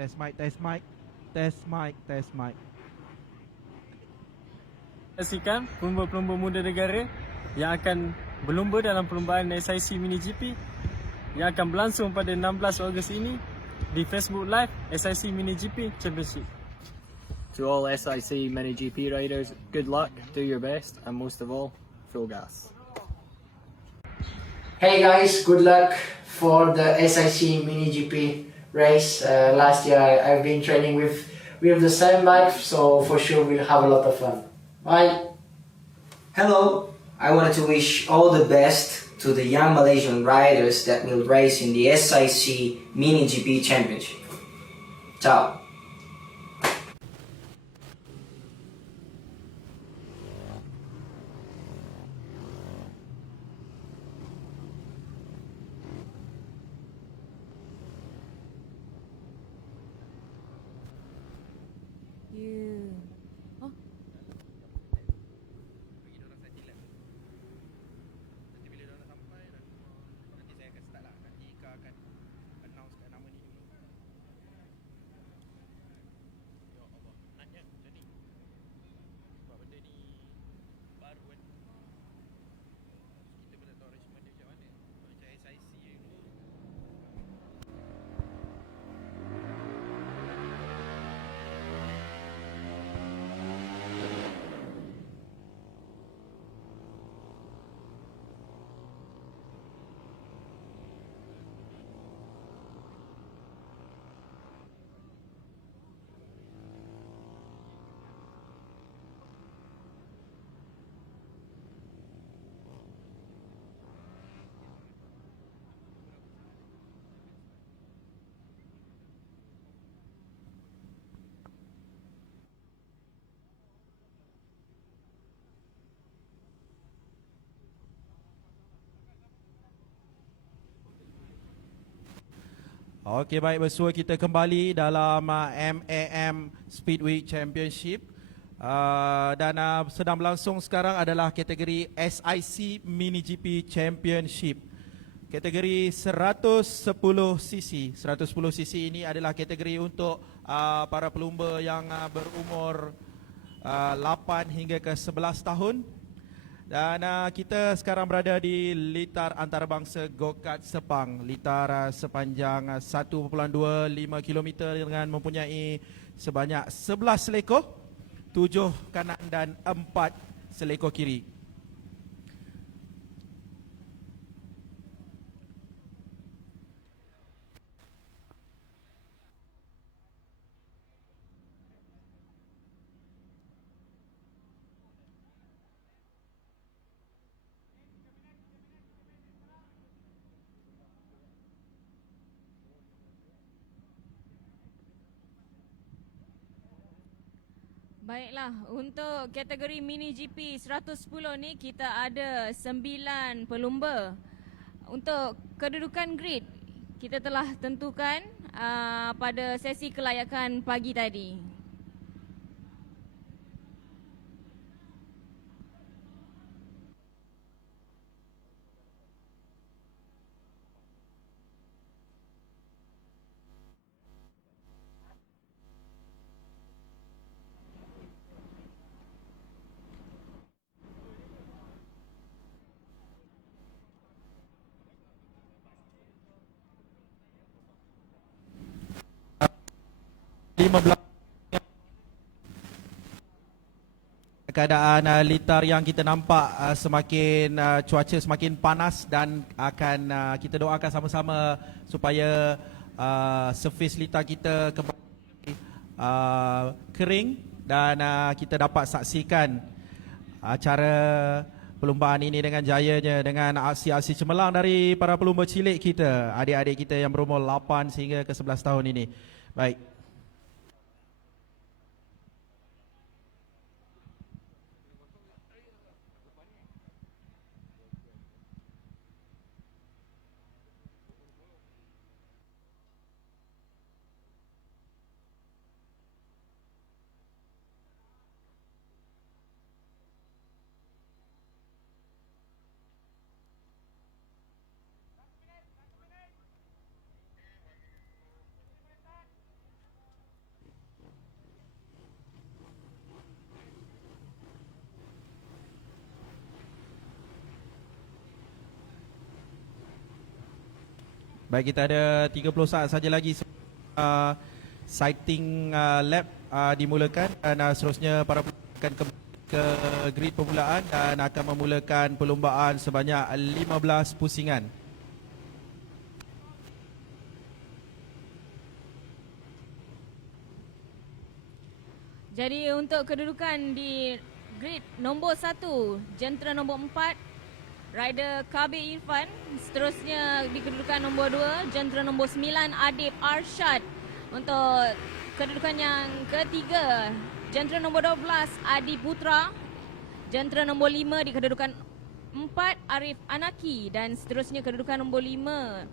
test mic, test mic, test mic, test mic. Saksikan pelumba-pelumba muda negara yang akan berlumba dalam perlumbaan SIC Mini GP yang akan berlangsung pada 16 Ogos ini di Facebook Live SIC Mini GP Championship. To all SIC Mini GP riders, good luck, do your best, and most of all, full gas. Hey guys, good luck for the SIC Mini GP race. Last year I've been training with the same bike, so for sure we'll have a lot of fun. Bye! Hello, I wanted to wish all the best to the young Malaysian riders that will race in the SIC Mini GP Championship. Ciao! Okey, baik, bersua kita kembali dalam MAM Speedway Championship. Dan sedang berlangsung sekarang adalah kategori SIC Mini GP Championship. Kategori 110cc. 110cc ini adalah kategori untuk para pelumba yang berumur 8 hingga ke 11 tahun. Dan kita sekarang berada di litar antarabangsa Go-Kart Sepang. Litar sepanjang 1.25 km dengan mempunyai sebanyak 11 selekor, 7 kanan dan 4 selekor kiri. Baiklah, untuk kategori Mini GP 110 ni kita ada 9 pelumba. Untuk kedudukan grid, kita telah tentukan pada sesi kelayakan pagi tadi. Keadaan litar yang kita nampak semakin cuaca semakin panas dan akan kita doakan sama-sama supaya surface litar kita kembali kering dan kita dapat saksikan acara perlumbaan ini dengan jayanya, dengan aksi-aksi cemerlang dari para pelumba cilik kita, adik-adik kita yang berumur 8 sehingga ke 11 tahun ini. Baik. Baik, kita ada 30 saat saja lagi sighting lap dimulakan dan seterusnya para pelumba akan ke grid permulaan dan akan memulakan perlumbaan sebanyak 15 pusingan. Jadi untuk kedudukan di grid nombor 1, jentera nombor 4, rider Kabir Irfan. Seterusnya di kedudukan nombor 2, jentera nombor 9, Adib Arshad. Untuk kedudukan yang ketiga, jentera nombor 12, Adi Putra. Jentera nombor 5 di kedudukan 4, Arif Anaki. Dan seterusnya kedudukan nombor 5,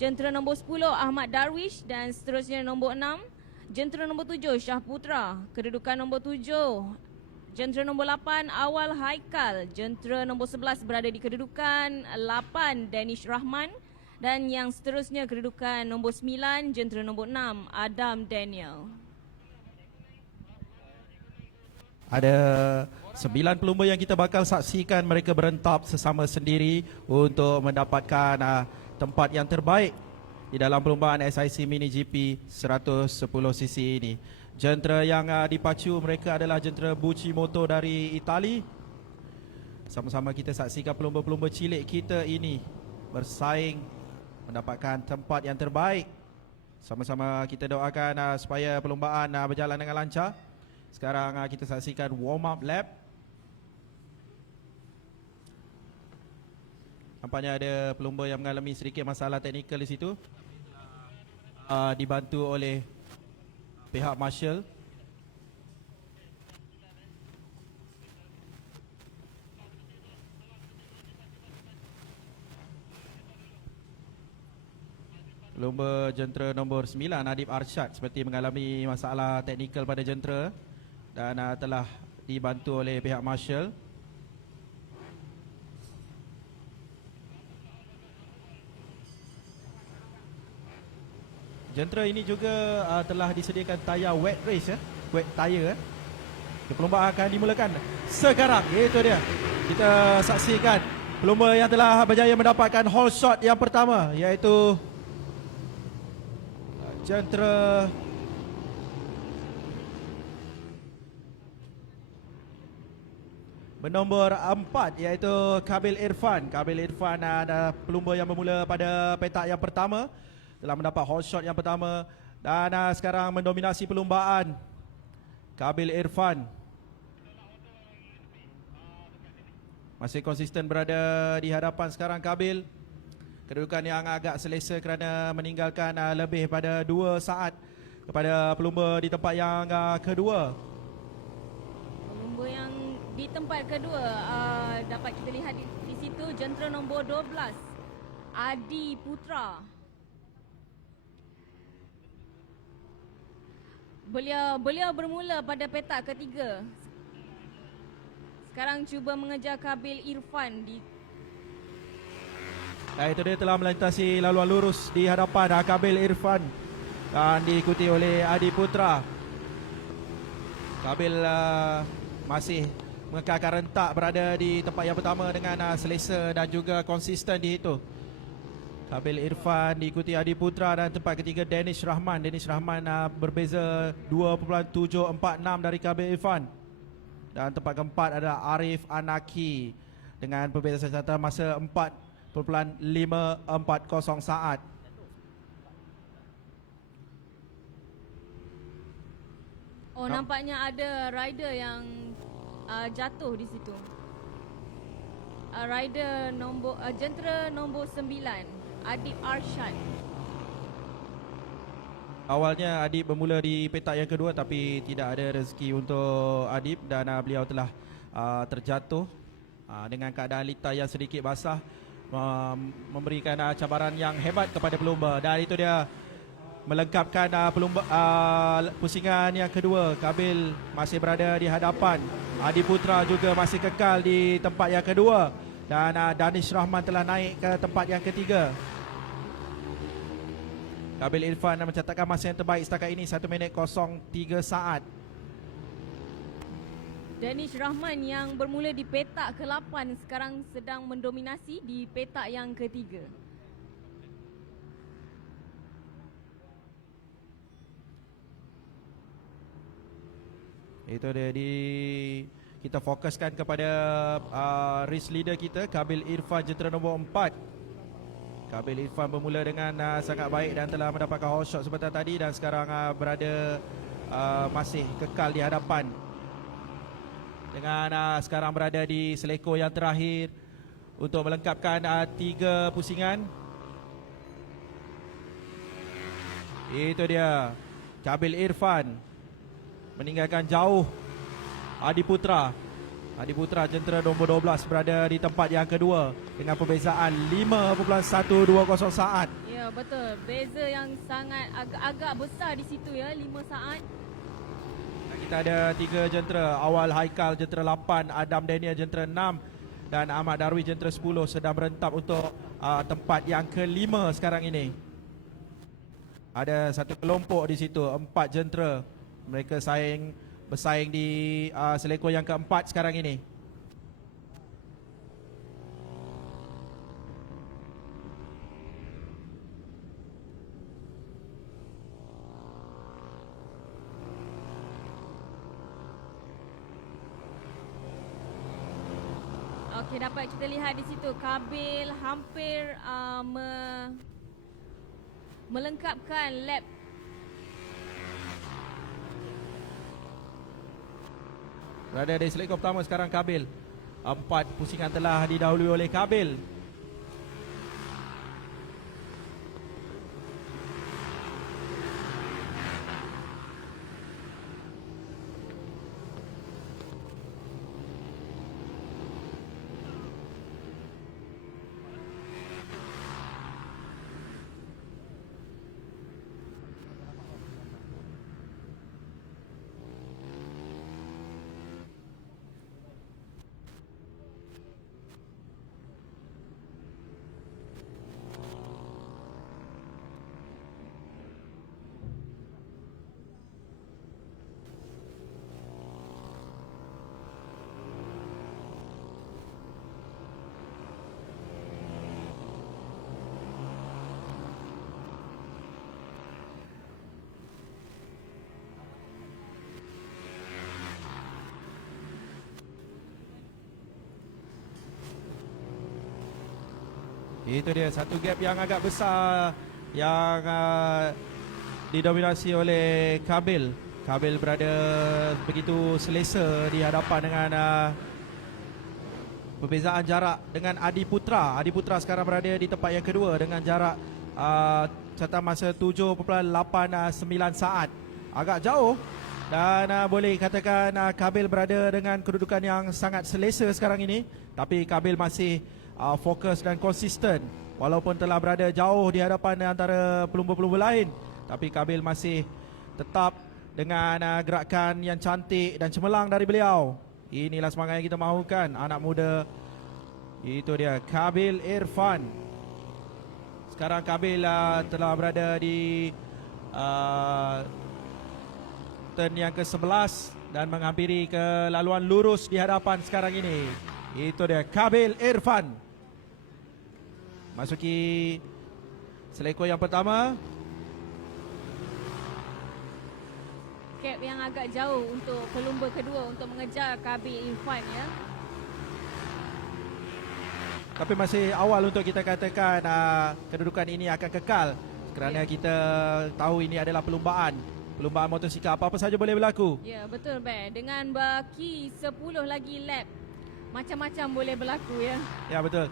jentera nombor 10, Ahmad Darwish. Dan seterusnya nombor 6, jentera nombor 7, Syah Putra. Kedudukan nombor 7, jentera nombor 8, Awal Haikal. Jentera nombor 11 berada di kedudukan 8, Danish Rahman. Dan yang seterusnya kedudukan nombor 9, jentera nombor 6, Adam Daniel. Ada 9 pelumba yang kita bakal saksikan mereka berentap sesama sendiri untuk mendapatkan tempat yang terbaik di dalam perlumbaan SIC Mini GP 110cc ini. Jentera yang dipacu mereka adalah jentera Bucimoto dari Itali. Sama-sama kita saksikan pelumba-pelumba cilik kita ini bersaing mendapatkan tempat yang terbaik. Sama-sama kita doakan supaya perlumbaan berjalan dengan lancar. Sekarang kita saksikan warm up lap. Nampaknya ada pelumba yang mengalami sedikit masalah teknikal di situ. Dibantu oleh pihak marshal. Pelumba jentera nombor 9, Adib Arshad, seperti mengalami masalah teknikal pada jentera dan telah dibantu oleh pihak marshal. Jentera ini juga telah disediakan tayar wet race, wet tire. Perlumbaan akan dimulakan sekarang. Itu dia. Kita saksikan pelumba yang telah berjaya mendapatkan hole shot yang pertama, iaitu jentera bernombor 4, iaitu Kabil Irfan. Kabil Irfan adalah pelumba yang bermula pada petak yang pertama, telah mendapat hole shot yang pertama dan sekarang mendominasi perlumbaan. Kabil Irfan masih konsisten berada di hadapan sekarang Kabil. Kedudukan yang agak selesa kerana meninggalkan lebih pada 2 saat kepada pelumba di tempat yang kedua. Pelumba yang di tempat kedua dapat kita lihat di situ jentera nombor 12, Adi Putra. Beliau bermula pada petak ketiga. Sekarang cuba mengejar Kabil Irfan di Itu dia telah melintasi laluan lurus di hadapan Kabil Irfan dan diikuti oleh Adi Putra. Kabil masih mengekalkan rentak berada di tempat yang pertama dengan selesa dan juga konsisten di itu. Kabil Irfan diikuti Adi Putra dan tempat ketiga Danish Rahman. Danish Rahman berbeza 2.746 dari Kabil Irfan. Dan tempat keempat adalah Arif Anaki dengan perbezaan catatan masa 4.540 saat. nampaknya ada rider yang jatuh di situ. Rider nombor jentera nombor 9, Adib Arshad. Awalnya Adib bermula di petak yang kedua tapi tidak ada rezeki untuk Adib dan beliau telah terjatuh dengan keadaan litar yang sedikit basah, memberikan cabaran yang hebat kepada pelumba. Dan itu dia melengkapkan pelumba pusingan yang kedua. Kabil masih berada di hadapan. Adi Putra juga masih kekal di tempat yang kedua dan Danish Rahman telah naik ke tempat yang ketiga. Kabil Irfan mencatatkan masa yang terbaik setakat ini 1 minit 03 saat. Danish Rahman yang bermula di petak ke-8 sekarang sedang mendominasi di petak yang ketiga. Itu dia kita fokuskan kepada race leader kita, Kabil Irfan, jentera nombor 4. Kabil Irfan bermula dengan sangat baik dan telah mendapatkan hot shot sebentar tadi dan sekarang berada masih kekal di hadapan. Dengan sekarang berada di selekor yang terakhir untuk melengkapkan 3 pusingan. Itu dia, Kabil Irfan meninggalkan jauh Adi Putra. Adi Putra jentera nombor 12 berada di tempat yang kedua dengan perbezaan 5.120 saat. Ya, betul. Beza yang sangat agak besar di situ ya, 5 saat. Dan kita ada 3 jentera. Awal Haikal jentera 8, Adam Daniel jentera 6 dan Ahmad Darwi jentera 10 sedang berentap untuk tempat yang kelima sekarang ini. Ada satu kelompok di situ, 4 jentera. Mereka bersaing di selekor yang keempat sekarang ini. Okey, dapat kita lihat di situ Kabil hampir melengkapkan lap. Berada di selekor pertama sekarang Kabil. 4 pusingan telah didahului oleh Kabil. Itu dia, satu gap yang agak besar yang didominasi oleh Kabil. Kabil berada begitu selesa di hadapan dengan perbezaan jarak dengan Adi Putra. Adi Putra sekarang berada di tempat yang kedua dengan jarak catatan masa 7.89 saat. Agak jauh dan boleh katakan Kabil berada dengan kedudukan yang sangat selesa sekarang ini. Tapi Kabil masih fokus dan konsisten walaupun telah berada jauh di hadapan antara pelumba-pelumba lain, tapi Kabil masih tetap dengan gerakan yang cantik dan cemerlang dari beliau. Inilah semangat yang kita mahukan, anak muda. Itu dia, Kabil Irfan. Sekarang Kabil telah berada di turn yang ke-11 dan menghampiri ke laluan lurus di hadapan sekarang ini. Itu dia, Kabil Irfan masuki selekor yang pertama. Gap yang agak jauh untuk pelumba kedua untuk mengejar Kabil Irfan ya. Tapi masih awal untuk kita katakan kedudukan ini akan kekal kerana kita tahu ini adalah perlumbaan motosikal, apa-apa saja boleh berlaku. Ya, betul Ben. Dengan baki 10 lagi lap, macam-macam boleh berlaku ya. Ya, betul.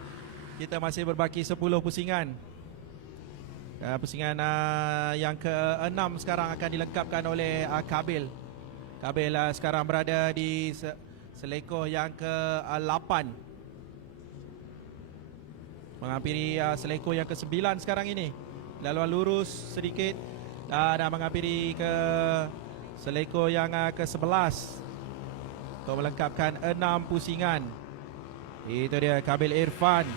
Kita masih berbaki 10 pusingan. Pusingan yang ke-6 sekarang akan dilengkapkan oleh Kabil. Kabil sekarang berada di selekor yang ke-8. Menghampiri selekor yang ke-9 sekarang ini. Laluan lurus sedikit dan menghampiri ke selekor yang ke-11 untuk melengkapkan 6 pusingan. Itu dia, Kabil Irfan.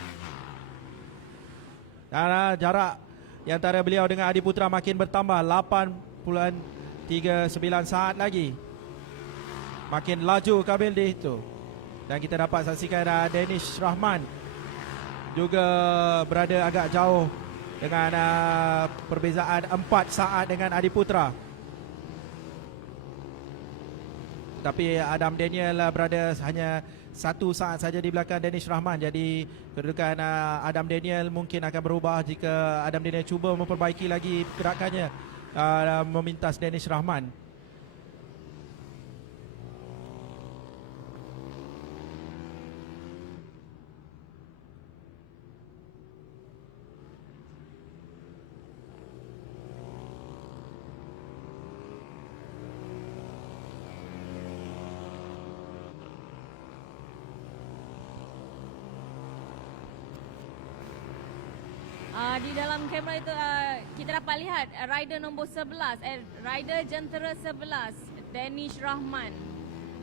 Dan jarak di antara beliau dengan Adi Putra makin bertambah, 8.39 saat lagi. Makin laju Kabil di itu. Dan kita dapat saksikan Danish Rahman juga berada agak jauh dengan perbezaan 4 saat dengan Adi Putra. Tapi Adam Daniel berada hanya 1 saat saja di belakang Danish Rahman. Jadi kedudukan Adam Daniel mungkin akan berubah jika Adam Daniel cuba memperbaiki lagi gerakannya memintas Danish Rahman. Di dalam kamera itu kita dapat lihat rider nombor 11, rider jentera 11 Danish Rahman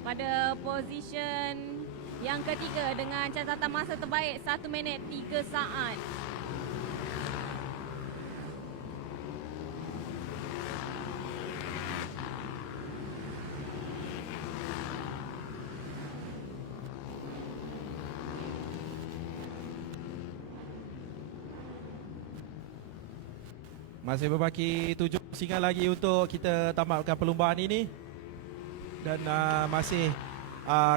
pada position yang ketiga dengan catatan masa terbaik 1 minit 3 saat. Masih berbaki 7 pusingan lagi untuk kita tamatkan perlumbaan ini. Dan masih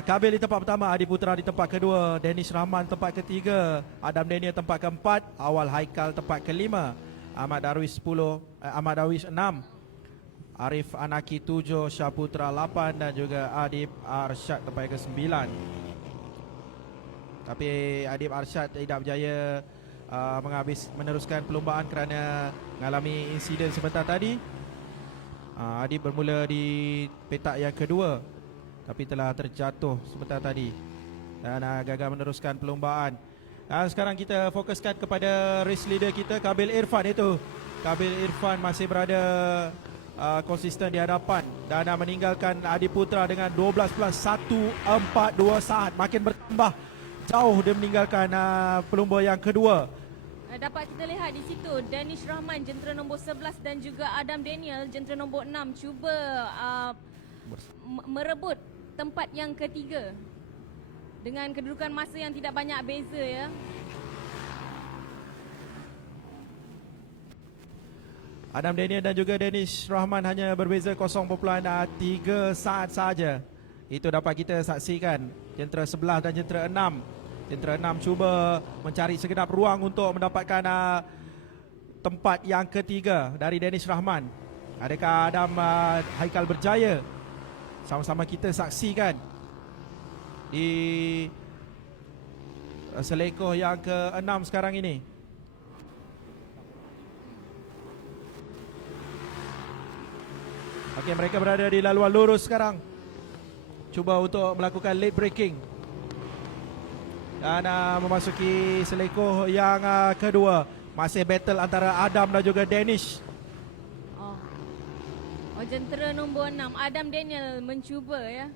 Kabil di tempat pertama, Adi Putra di tempat kedua, Danish Rahman tempat ketiga, Adam Daniel tempat keempat, Awal Haikal tempat kelima, Ahmad Darwish 10, Ahmad Darwish 6, Arif Anaki 7, Syaputra 8 dan juga Adib Arsyad tempat ke-9. Tapi Adib Arsyad tidak berjaya meneruskan perlumbaan kerana mengalami insiden sebentar tadi. Adib bermula di petak yang kedua tapi telah terjatuh sebentar tadi dan gagal meneruskan perlumbaan. Sekarang kita fokuskan kepada race leader kita, Kabil Irfan. Itu Kabil Irfan masih berada konsisten di hadapan dan meninggalkan Adi Putra dengan 12+142 saat. Makin bertambah jauh dia meninggalkan pelumba yang kedua. Dapat kita lihat di situ Danish Rahman jentera nombor 11 dan juga Adam Daniel jentera nombor 6 cuba merebut tempat yang ketiga dengan kedudukan masa yang tidak banyak beza ya. Adam Daniel dan juga Danish Rahman hanya berbeza 0.3 saat saja. Itu dapat kita saksikan jentera 11 dan jentera 6. Jentera 6 cuba mencari segenap ruang untuk mendapatkan tempat yang ketiga dari Danish Rahman. Adakah Adam Haikal berjaya? Sama-sama kita saksikan di selekoh yang ke-6 sekarang ini. Okey, mereka berada di laluan lurus sekarang. Cuba untuk melakukan late braking. Dan memasuki selekoh yang kedua. Masih battle antara Adam dan juga Danish. Jentera nombor 6 Adam Daniel mencuba ya.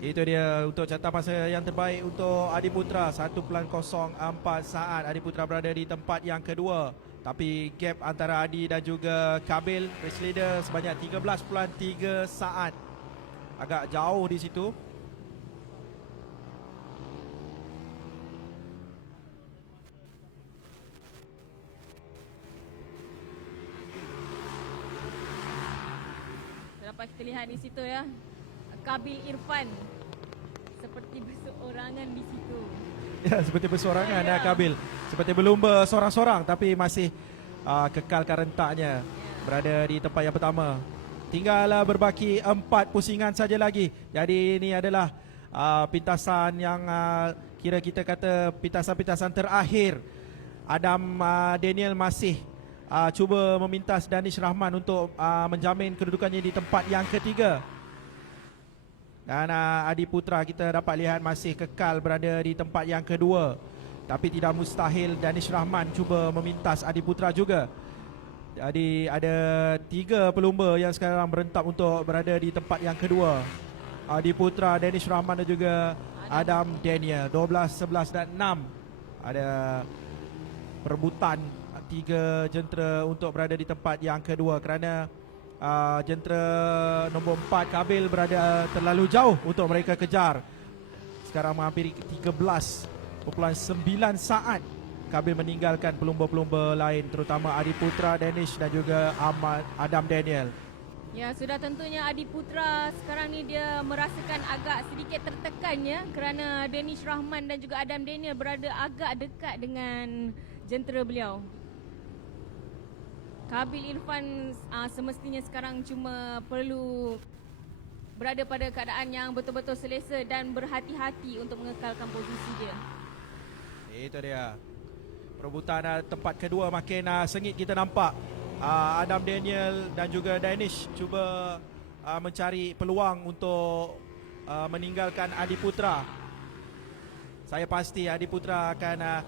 Itu dia untuk catatan masa yang terbaik untuk Adi Putra, 1.04 saat. Adi Putra berada di tempat yang kedua. Tapi gap antara Adi dan juga Kabil race leader sebanyak 13.3 saat. Agak jauh di situ. Dapat kita lihat di situ ya. Kabil Irfan seperti berseorangan di situ. Ya, seperti bersorangan Kabil. Seperti berlumba sorang-sorang tapi masih kekalkan rentaknya. Berada di tempat yang pertama. Tinggal berbaki 4 pusingan saja lagi. Jadi ini adalah pintasan yang kira kita kata pintasan-pintasan terakhir. Adam Daniel masih cuba memintas Danish Rahman untuk menjamin kedudukannya di tempat yang ketiga. Dan Adi Putra kita dapat lihat masih kekal berada di tempat yang kedua. Tapi tidak mustahil Danish Rahman cuba memintas Adi Putra juga. Jadi ada 3 pelumba yang sekarang berentak untuk berada di tempat yang kedua. Adi Putra, Danish Rahman dan juga Adam Daniel. 12, 11 dan 6. Ada perebutan 3 jentera untuk berada di tempat yang kedua kerana jentera nombor 4 Kabil berada terlalu jauh untuk mereka kejar. Sekarang menghampiri 13.9 saat Kabil meninggalkan pelumba-pelumba lain, terutama Adiputra, Danish dan juga Adam Daniel. Ya, sudah tentunya Adiputra sekarang ni dia merasakan agak sedikit tertekan ya, kerana Danish Rahman dan juga Adam Daniel berada agak dekat dengan jentera beliau. Kabil Irfan semestinya sekarang cuma perlu berada pada keadaan yang betul-betul selesa dan berhati-hati untuk mengekalkan posisi dia. Itu dia. Perebutan tempat kedua makin sengit kita nampak. Adam Daniel dan juga Danish cuba mencari peluang untuk meninggalkan Adiputra. Saya pasti Adiputra akan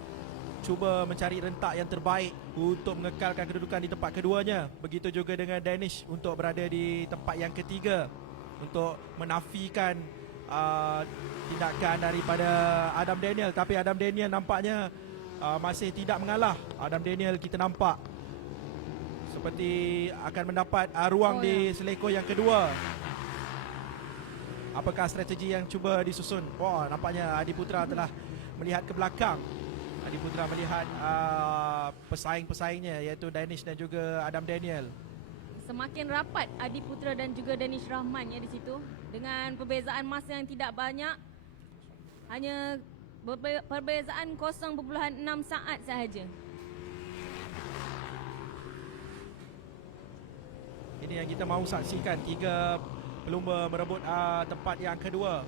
cuba mencari rentak yang terbaik untuk mengekalkan kedudukan di tempat keduanya. Begitu juga dengan Danish untuk berada di tempat yang ketiga untuk menafikan tindakan daripada Adam Daniel. Tapi Adam Daniel nampaknya masih tidak mengalah. Adam Daniel kita nampak seperti akan mendapat ruang di selekor yang kedua. Apakah strategi yang cuba disusun? Nampaknya Adiputra telah melihat ke belakang. Adiputra melihat pesaing-pesaingnya iaitu Danish dan juga Adam Daniel. Semakin rapat Adiputra dan juga Danish Rahman ya di situ, dengan perbezaan masa yang tidak banyak, hanya perbezaan 0.6 saat sahaja. Ini yang kita mahu saksikan, 3 pelumba merebut tempat yang kedua.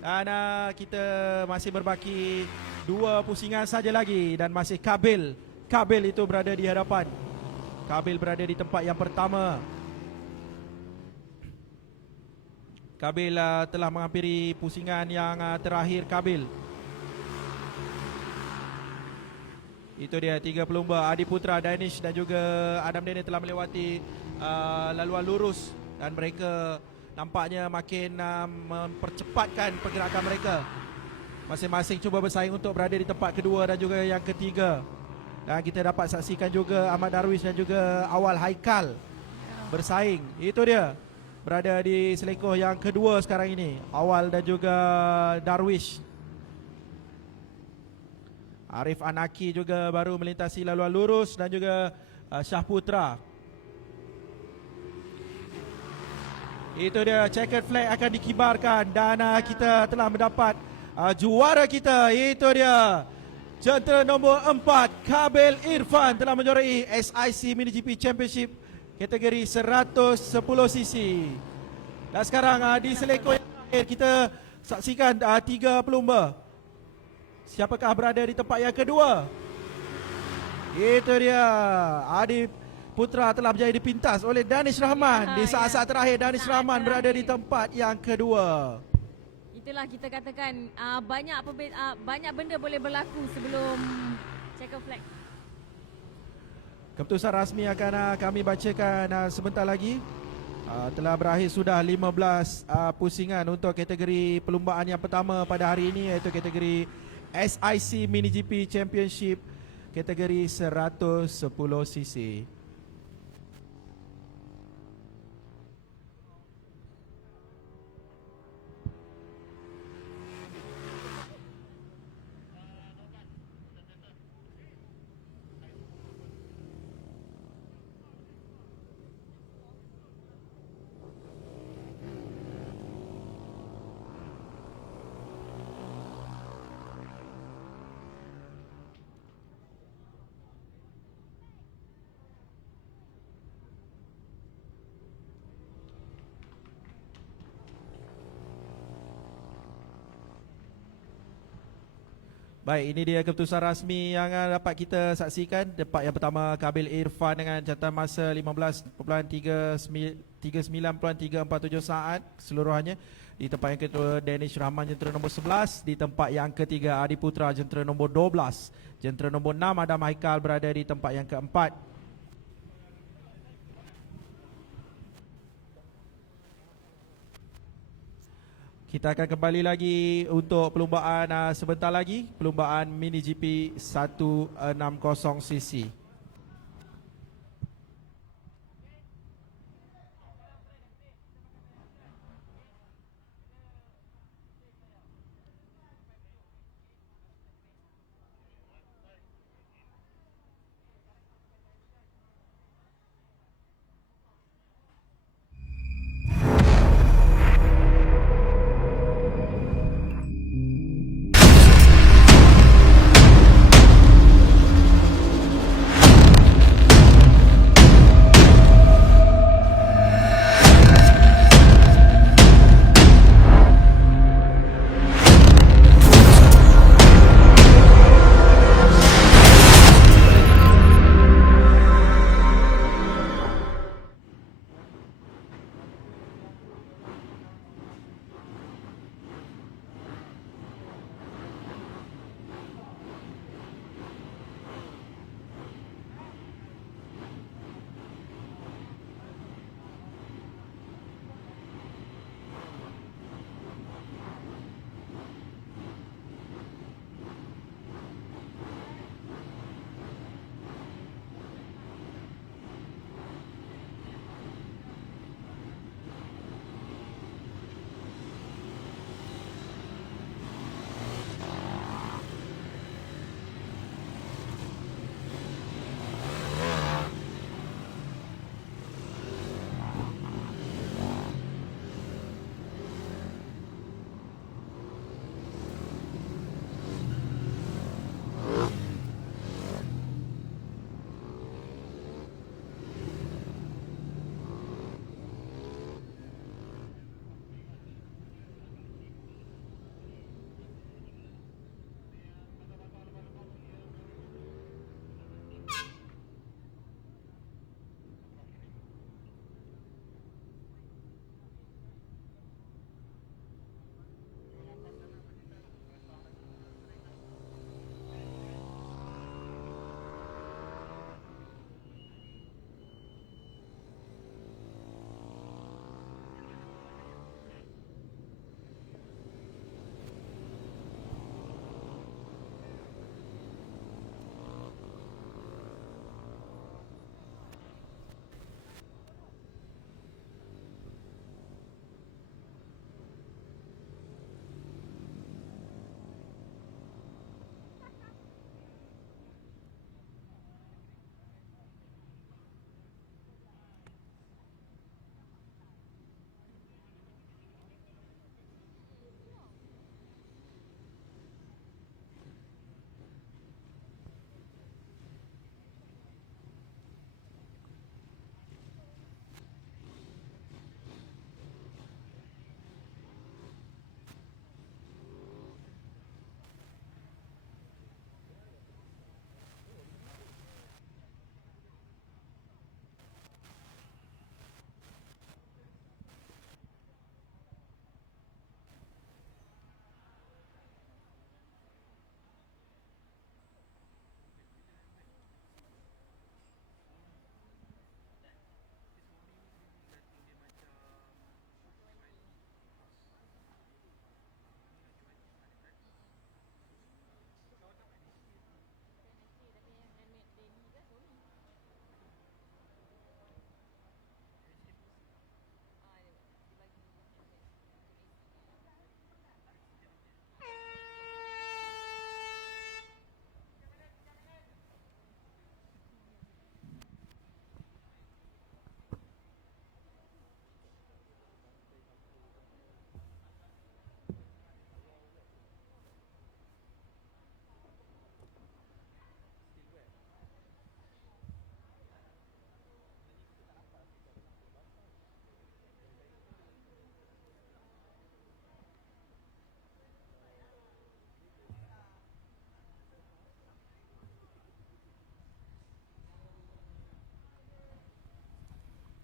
Dan kita masih berbaki 2 pusingan saja lagi dan masih Kabil itu berada di hadapan. Kabil berada di tempat yang pertama. Kabil telah menghampiri pusingan yang terakhir Kabil. Itu dia 3 pelumba, Adiputra, Danish dan juga Adam Daniel telah melewati laluan lurus dan mereka nampaknya makin mempercepatkan pergerakan mereka. Masing-masing cuba bersaing untuk berada di tempat kedua dan juga yang ketiga. Dan kita dapat saksikan juga Ahmad Darwish dan juga Awal Haikal bersaing. Itu dia, berada di selekor yang kedua sekarang ini, Awal dan juga Darwish. Arif Anaki juga baru melintasi laluan lurus dan juga Syah Putra. Itu dia, checkered flag akan dikibarkan dan kita telah mendapat juara kita. Itu dia, jentera nombor 4 Kabil Irfan telah menjuarai SIC MiniGP Championship kategori 110cc. Dan sekarang di selekor yang terakhir kita saksikan 3 pelumba. Siapakah berada di tempat yang kedua? Itu dia, Adiputra telah berjaya dipintas oleh Danish Rahman. Di saat-saat terakhir Danish Rahman berada di tempat yang kedua. Itulah kita katakan banyak benda boleh berlaku sebelum checker flag. Keputusan rasmi akan kami bacakan sebentar lagi. Telah berakhir sudah 15 pusingan untuk kategori perlumbaan yang pertama pada hari ini, iaitu kategori SIC MiniGP Championship kategori 110cc. Baik, ini dia keputusan rasmi yang dapat kita saksikan. Tempat yang pertama Kabil Irfan dengan catatan masa 15.39.347 saat keseluruhannya. Di tempat yang kedua Danish Rahman jentera nombor 11. Di tempat yang ketiga Adiputra jentera nombor 12. Jentera nombor 6 Adam Haikal berada di tempat yang keempat. Kita akan kembali lagi untuk perlumbaan sebentar lagi, perlumbaan MiniGP 160cc.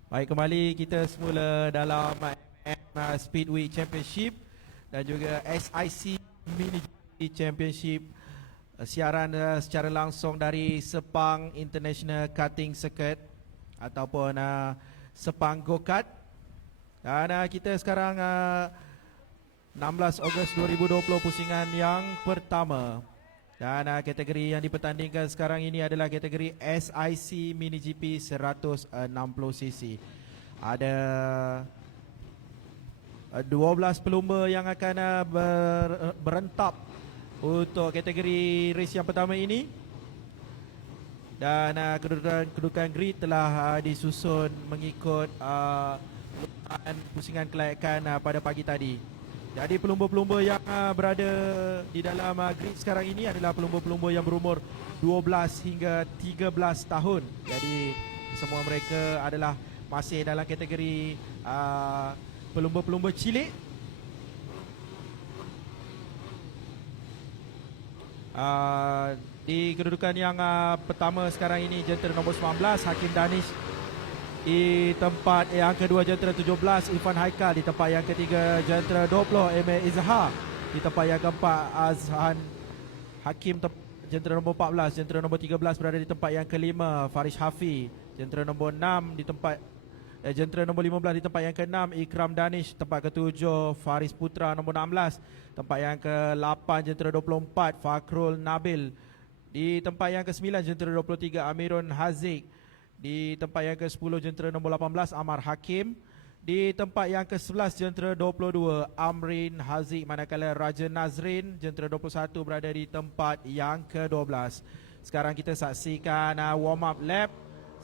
Baik, kembali kita semula dalam Speedway Championship dan juga SIC Mini Championship, siaran secara langsung dari Sepang International Karting Circuit ataupun Sepang Go-Kart. Dan kita sekarang 16 Ogos 2020 pusingan yang pertama. Dan kategori yang dipertandingkan sekarang ini adalah kategori SIC Mini GP 160cc. Ada 12 pelumba yang akan berentap untuk kategori race yang pertama ini. Dan kedudukan grid telah disusun mengikut pusingan kelayakan pada pagi tadi. Jadi pelumba-pelumba yang berada di dalam grid sekarang ini adalah pelumba-pelumba yang berumur 12 hingga 13 tahun. Jadi semua mereka adalah masih dalam kategori pelumba-pelumba cilik. Di kedudukan yang pertama sekarang ini, jentera nombor 19 Hakim Danish. Di tempat yang kedua, jentera 17 Irfan Haikal. Di tempat yang ketiga, jentera 20 Emil Izhar. Di tempat yang keempat, Azhan Hakim. Jentera nombor 14, jentera nombor 13 berada di tempat yang kelima, Farish Hafi. Jentera nombor 6 di tempat jentera nombor 15 di tempat yang ke-6, Ikram Danish. Tempat ke-7, Faris Putra nombor 16. Tempat yang ke-8, jentera 24 Fakrul Nabil. Di tempat yang ke-9, jentera 23 Amirun Haziq. Di tempat yang ke-10, jentera nombor 18 Amar Hakim. Di tempat yang ke-11, jentera 22 Amrin Haziq. Manakala Raja Nazrin, jentera 21 berada di tempat yang ke-12. Sekarang kita saksikan warm up lap.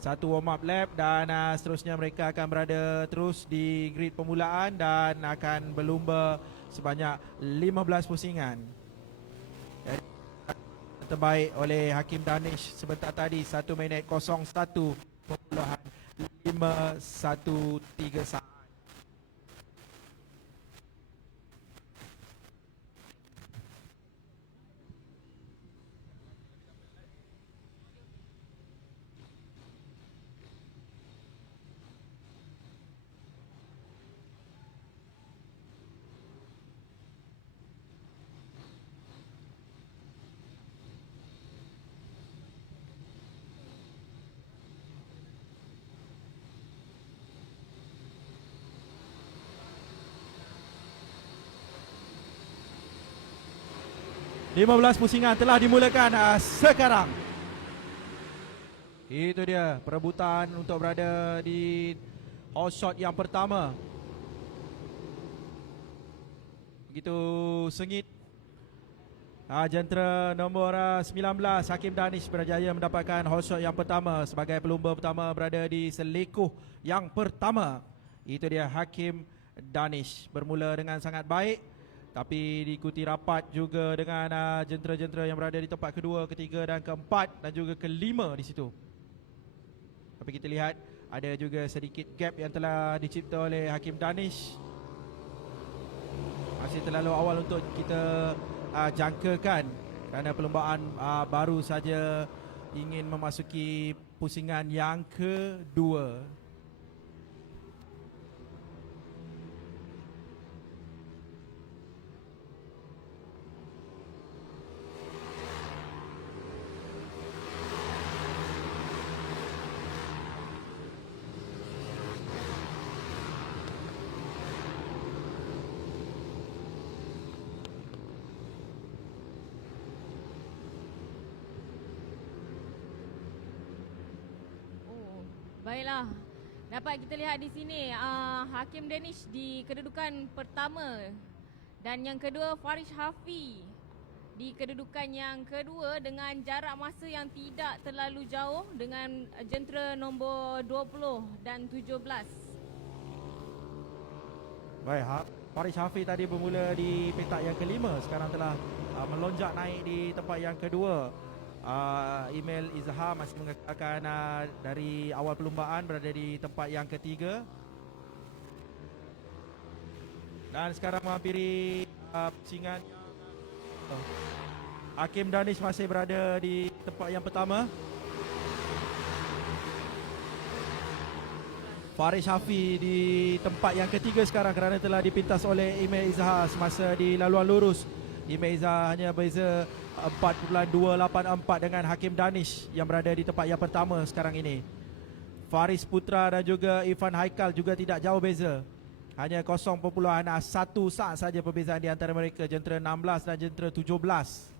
Satu warm up lap dan seterusnya mereka akan berada terus di grid permulaan dan akan berlumba sebanyak 15 pusingan. Terbaik oleh Hakim Danish sebentar tadi, 1 minit 01.513 saat. Lima belas pusingan telah dimulakan sekarang. Itu dia perebutan untuk berada di hole shot yang pertama. Begitu sengit. Jentera nombor 19 Hakim Danish berjaya mendapatkan hole shot yang pertama sebagai pelumba pertama berada di selekoh yang pertama. Itu dia Hakim Danish, bermula dengan sangat baik, tapi diikuti rapat juga dengan jentera-jentera yang berada di tempat kedua, ketiga dan keempat dan juga kelima di situ. Tapi kita lihat ada juga sedikit gap yang telah dicipta oleh Hakim Danish. Masih terlalu awal untuk kita jangkakan kerana perlumbaan baru saja ingin memasuki pusingan yang kedua. Baiklah, dapat kita lihat di sini Hakim Danish di kedudukan pertama dan yang kedua Farish Hafi di kedudukan yang kedua dengan jarak masa yang tidak terlalu jauh dengan jentera nombor 20 dan 17. Baik, Farish Hafi tadi bermula di petak yang kelima, sekarang telah melonjak naik di tempat yang kedua. Emil Izhar masih mengekalkan dari awal perlumbaan berada di tempat yang ketiga. Dan sekarang menghampiri pusingan. Hakim Danish masih berada di tempat yang pertama. Faris Hafi di tempat yang ketiga sekarang kerana telah dipintas oleh Imel Izhar semasa di laluan lurus. Imel Izhar hanya beza 4.284 dengan Hakim Danish yang berada di tempat yang pertama sekarang ini. Faris Putra dan juga Irfan Haikal juga tidak jauh beza. Hanya 0.1 saat saja perbezaan di antara mereka, jentera 16 dan jentera 17.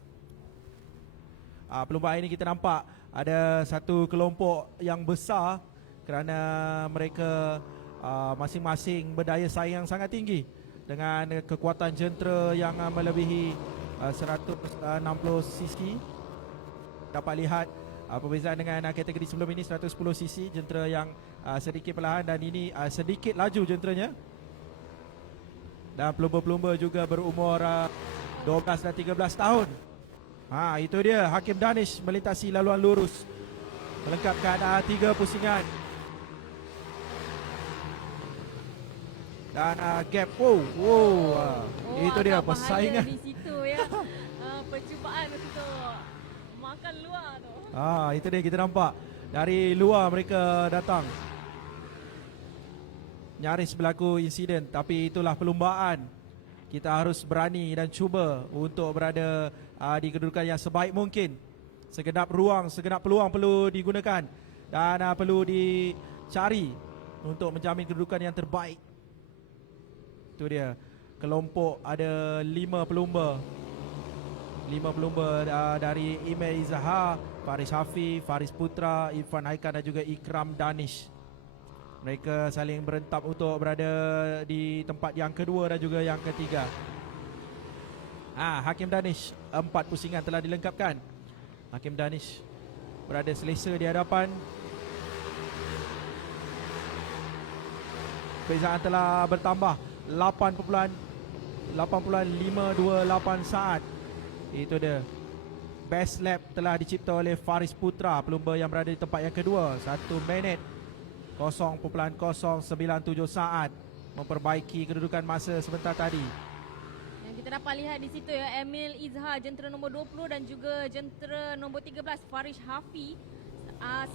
Perlumbaan ini kita nampak ada satu kelompok yang besar kerana mereka masing-masing berdaya saing yang sangat tinggi dengan kekuatan jentera yang melebihi 160 cc. Dapat lihat perbezaan dengan kategori sebelum ini 110 cc, jentera yang sedikit perlahan, dan ini sedikit laju jenteranya. Dan pelumba-pelumba juga berumur 12 dan 13 tahun. Itu dia Hakim Danish melintasi laluan lurus, melengkapkan 3 pusingan. Dan gap, itu dia agak persaingan. bahaya di situ ya. Percubaan untuk makan luar tu. Itu dia kita nampak dari luar mereka datang. Nyaris berlaku insiden, tapi itulah perlumbaan. Kita harus berani dan cuba untuk berada di kedudukan yang sebaik mungkin. Segenap ruang, segenap peluang perlu digunakan dan perlu dicari untuk menjamin kedudukan yang terbaik. Itu dia. Kelompok ada 5 pelumba. 5 pelumba dari Imel Izhar, Faris Hafi, Faris Putra, Irfan Haikal dan juga Ikram Danish. Mereka saling berentap untuk berada di tempat yang kedua dan juga yang ketiga. Hakim Danish 4 pusingan telah dilengkapkan. Hakim Danish berada selesa di hadapan. Perbezaan telah bertambah 8.528 saat. Itu dia. Best lap telah dicipta oleh Faris Putra, pelumba yang berada di tempat yang kedua. 1 minit 0.097 saat, memperbaiki kedudukan masa sebentar tadi. Yang kita dapat lihat di situ ya, Emil Izhar jentera nombor 20 dan juga jentera nombor 13 Faris Hafi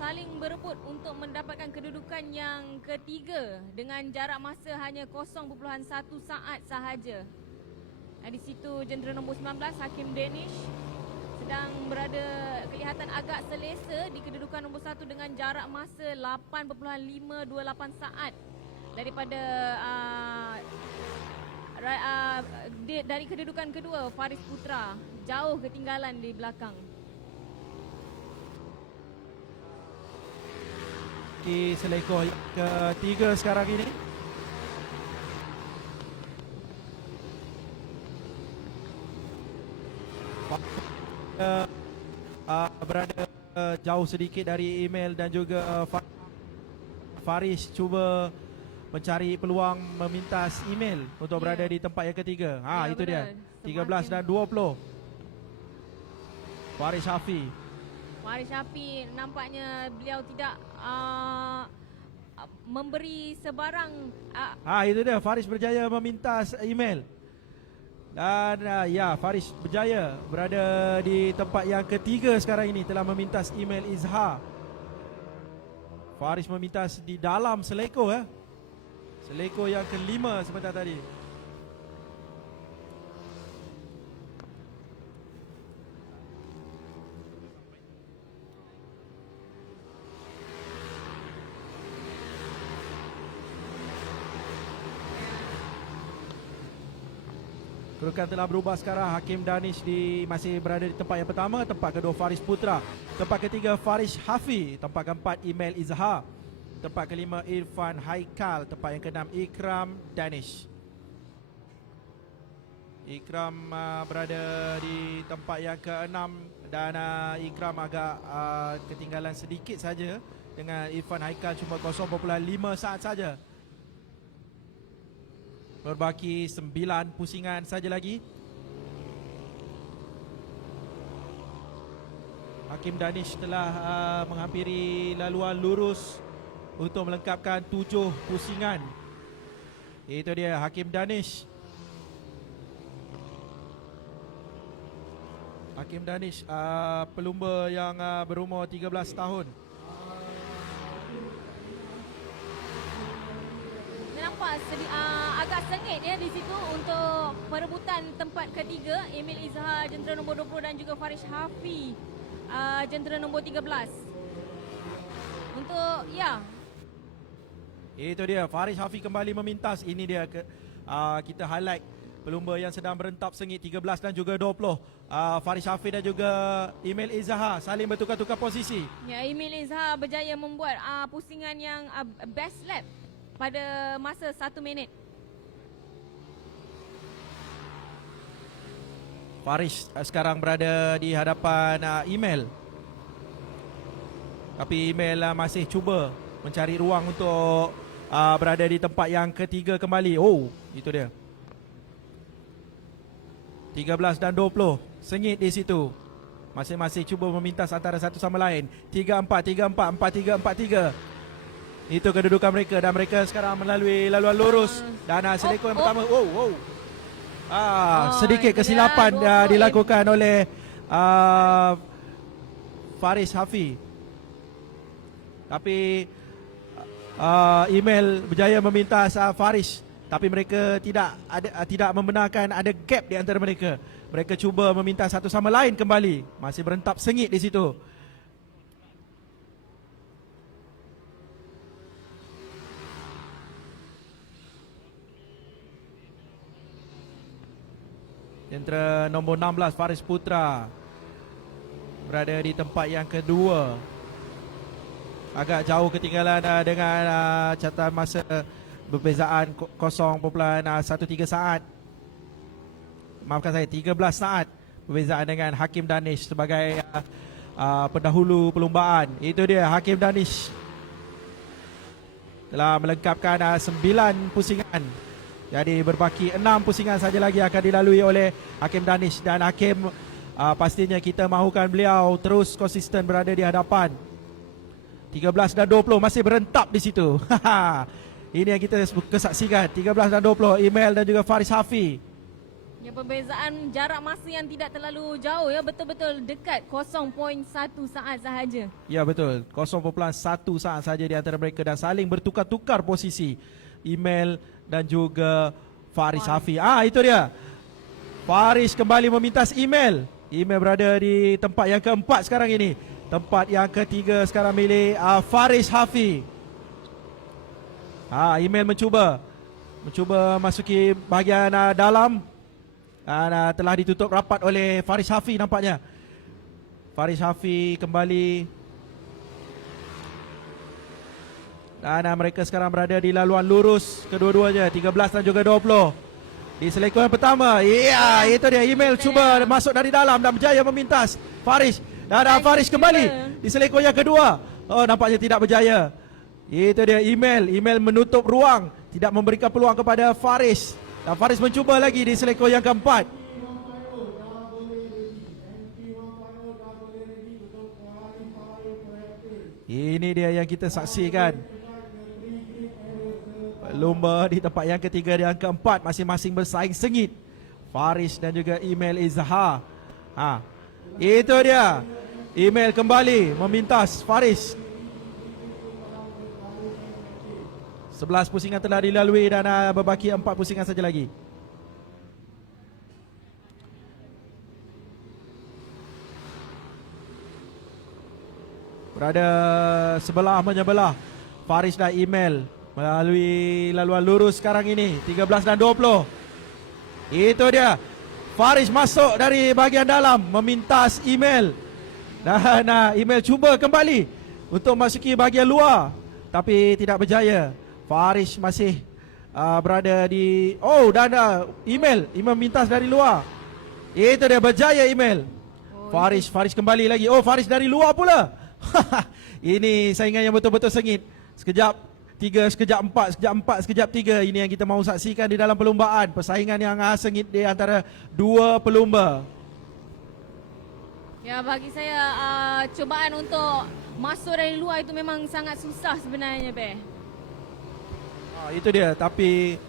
saling berebut untuk mendapatkan kedudukan yang ketiga dengan jarak masa hanya 0.1 saat sahaja. Di situ jentera nombor 19 Hakim Danish sedang berada kelihatan agak selesa di kedudukan nombor 1 dengan jarak masa 8.528 saat daripada dari kedudukan kedua Faris Putra, jauh ketinggalan di belakang. Di selekoh ketiga sekarang ini. Berada jauh sedikit dari Imel dan juga Faris cuba mencari peluang memintas Imel untuk berada di tempat yang ketiga. Itu dia 13 dan 20. Faris Hafi. Faris Hafi nampaknya beliau tidak memberi sebarang Itu dia Faris berjaya memintas Imel. Dan Faris berjaya berada di tempat yang ketiga sekarang ini, telah memintas Imel Izhar. Faris memintas di dalam selekoh selekoh yang kelima sebentar tadi. Kedudukan telah berubah sekarang. Hakim Danish masih berada di tempat yang pertama. Tempat kedua Faris Putra. Tempat ketiga Faris Hafi. Tempat keempat Imel Izhar. Tempat kelima Irfan Haikal. Tempat yang keenam Ikram Danish. Ikram berada di tempat yang keenam dan Ikram agak ketinggalan sedikit saja dengan Irfan Haikal, cuma 0.5 saat saja. Berbaki 9 pusingan saja lagi. Hakim Danish telah menghampiri laluan lurus untuk melengkapkan 7 pusingan. Itu dia Hakim Danish. Hakim Danish pelumba yang berumur 13 tahun. nampak agak sengit ya di situ untuk perebutan tempat ketiga. Emil Izhar jentera nombor 20 dan juga Farish Hafi jentera nombor 13. Untuk Itu dia, Farish Hafi kembali memintas. Ini dia kita highlight pelumba yang sedang berentap sengit 13 dan juga 20. Farish Hafi dan juga Emil Izhar saling bertukar-tukar posisi. Ya, Emil Izhar berjaya membuat pusingan yang best lap pada masa 1 minit. Farish sekarang berada di hadapan Emil. Tapi Emil masih cuba mencari ruang untuk berada di tempat yang ketiga kembali. Oh, itu dia. 13 dan 20. Sengit di situ. Masing-masing cuba memintas antara satu sama lain. 3-4, 3-4, 4-3, 4-3. Itu kedudukan mereka dan mereka sekarang melalui laluan lurus dan selekor yang pertama. Sedikit kesilapan dilakukan oleh Farish Hafi. Tapi Emil berjaya memintas Farish, tapi mereka tidak membenarkan ada gap di antara mereka. Mereka cuba memintas satu sama lain kembali. Masih berentap sengit di situ. Jentera nombor 16 Faris Putra berada di tempat yang kedua. Agak jauh ketinggalan dengan catatan masa berbezaan 0.13 saat. Maafkan saya, 13 saat berbezaan dengan Hakim Danish sebagai pendahulu perlumbaan. Itu dia, Hakim Danish telah melengkapkan 9 pusingan. Jadi berbaki 6 pusingan saja lagi akan dilalui oleh Hakim Danish. Dan Hakim pastinya kita mahukan beliau terus konsisten berada di hadapan. 13 dan 20 masih berentak di situ. Ini yang kita kesaksikan. 13 dan 20 Emil dan juga Farish Hafi. Ya, perbezaan jarak masa yang tidak terlalu jauh ya, betul-betul dekat 0.1 saat sahaja. Ya betul, 0.1 saat saja di antara mereka dan saling bertukar-tukar posisi. Emil dan juga Farish Hafi. Itu dia. Farish kembali memintas Emil. Emil berada di tempat yang keempat sekarang ini. Tempat yang ketiga sekarang milik Farish Hafi. Emil mencuba masuki bahagian dalam. Telah ditutup rapat oleh Farish Hafi nampaknya. Farish Hafi kembali. Dan mereka sekarang berada di laluan lurus kedua-duanya, 13 dan juga 20. Di selekor yang pertama, itu dia, Emil cuba masuk dari dalam dan berjaya memintas Farish. Dan Farish kembali di selekor yang kedua. Nampaknya tidak berjaya. Itu dia, Emil menutup ruang, tidak memberikan peluang kepada Farish. Dan Farish mencuba lagi di selekor yang keempat. Ini dia yang kita saksikan. Lomba di tempat yang ketiga dan keempat masing-masing bersaing sengit. Farish dan juga Emil Izhar. Itu dia. Emil kembali memintas Farish. 11 pusingan telah dilalui dan berbaki 4 pusingan saja lagi. Berada sebelah menyebelah Farish dan Emil melalui laluan lurus sekarang ini, 13 dan 20. Itu dia. Farish masuk dari bahagian dalam memintas Emil. Dan Emil cuba kembali untuk masuki bahagian luar, tapi tidak berjaya. Farish masih berada di Emil mintas dari luar. Itu dia, berjaya Emil. Farish kembali lagi. Farish dari luar pula. Ini saingan yang betul-betul sengit. Sekejap 3, sekejap 4, sekejap 4, sekejap 3. Ini yang kita mahu saksikan di dalam perlumbaan. Persaingan yang sengit di antara dua pelumba. Ya, bagi saya cubaan untuk masuk dari luar itu memang sangat susah sebenarnya, Be. Itu dia, tapi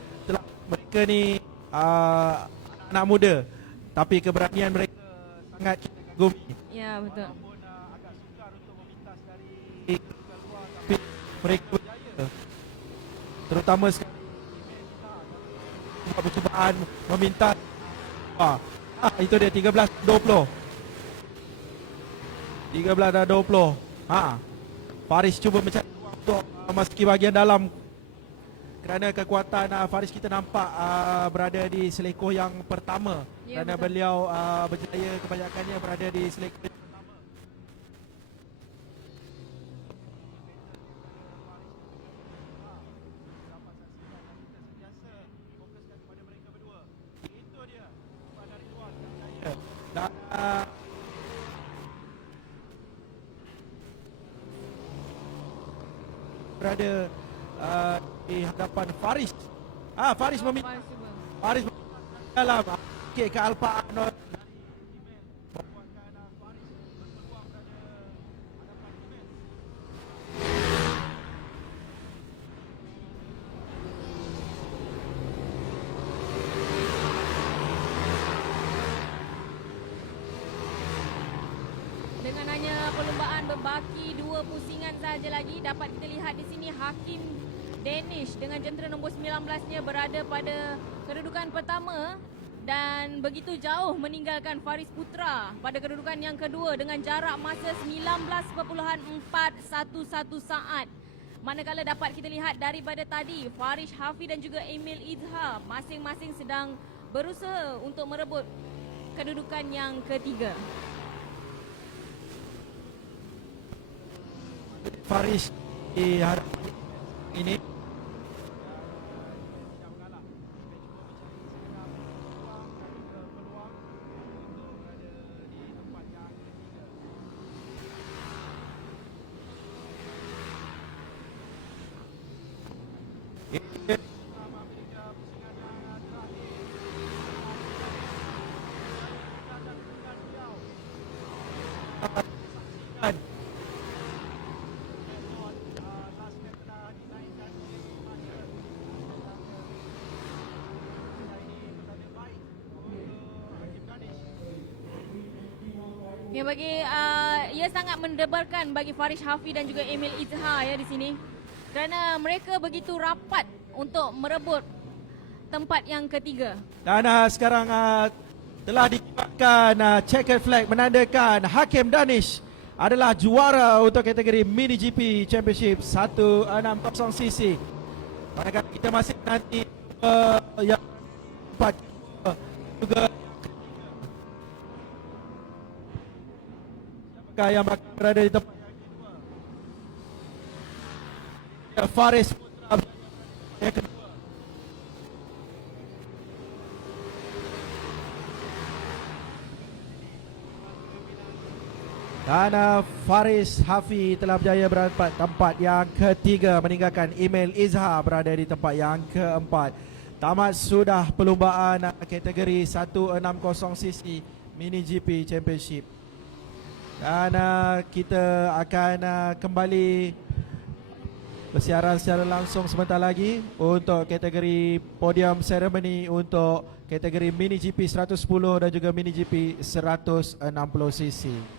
mereka ni anak muda, tapi keberanian mereka sangat kita kagumi. Ya, betul. Walaupun agak sukar untuk memintas dari luar, tapi mereka berjaya. Terutama sekali perlumbaan meminta itu dia 13-20. 13-20. Faris cuba mencari ruang untuk memasuki bahagian dalam. Kerana kekuatan Faris kita nampak berada di selekoh yang pertama. Ya, Kerana betul. beliau berjaya kebanyakannya berada di selekoh yang pertama. Itu dia. Dari luar dan berada di hadapan Faris. Faris meminta Faris cuba. Faris dalam okey ke Alpa Arnold. Dengan hanya perlumbaan berbaki 2 pusingan saja lagi, dapat kita lihat di sini Hakim Danish dengan jentera nombor 19-nya berada pada kedudukan pertama dan begitu jauh meninggalkan Faris Putra pada kedudukan yang kedua dengan jarak masa 19.411 saat. Manakala dapat kita lihat daripada tadi, Faris Hafi dan juga Emil Izhar masing-masing sedang berusaha untuk merebut kedudukan yang ketiga. Faris di hadapan ini Ya, ia sangat mendebarkan bagi Faris Hafi dan juga Emil Izhar ya di sini. Kerana mereka begitu rapat untuk merebut tempat yang ketiga. dan sekarang telah dikibarkan checkered flag menandakan Hakim Danish adalah juara untuk kategori Mini GP Championship 160cc. Manakala kita masih nanti yang empat juga yang berada di tempat Faris Putra yang kedua. Dan Faris Hafi telah berjaya berada pada tempat yang ketiga meninggalkan Emil Izhar berada di tempat yang keempat. Tamat sudah perlumbaan kategori 160cc Mini GP Championship. Dan kita akan kembali bersiaran secara langsung sebentar lagi untuk kategori podium ceremony untuk kategori Mini GP 110 dan juga Mini GP 160cc.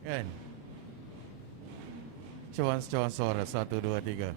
Kan? Cuan suara 1, 2, 3.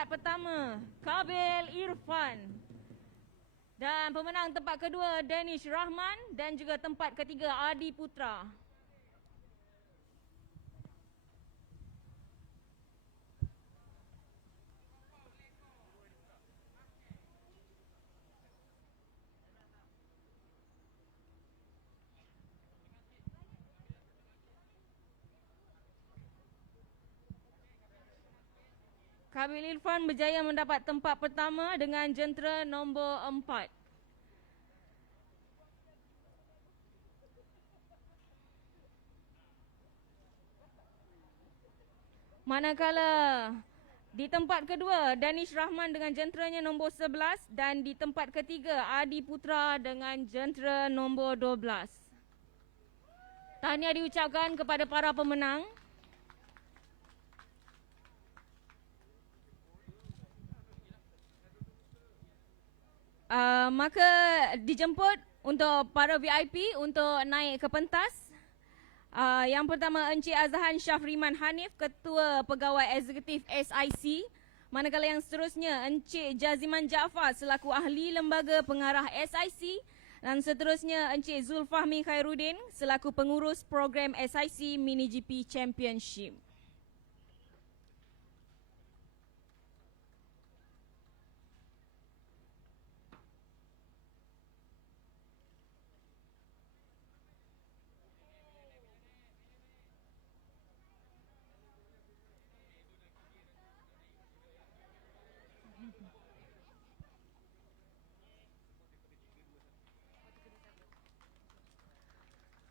tempat pertama, Kabil Irfan. Dan pemenang tempat kedua, Danish Rahman. Dan juga tempat ketiga, Adi Putra. Kabil Irfan berjaya mendapat tempat pertama dengan jentera nombor 4. Manakala di tempat kedua, Danish Rahman dengan jenteranya nombor 11 dan di tempat ketiga, Adi Putra dengan jentera nombor 12. Tahniah diucapkan kepada para pemenang. Maka dijemput untuk para VIP untuk naik ke pentas. Yang pertama, Encik Azhan Syafriman Hanif, Ketua Pegawai Eksekutif SIC. Manakala yang seterusnya, Encik Jaziman Jaafar selaku Ahli Lembaga Pengarah SIC. Dan seterusnya, Encik Zulfahmi Khairuddin selaku Pengurus Program SIC Mini GP Championship.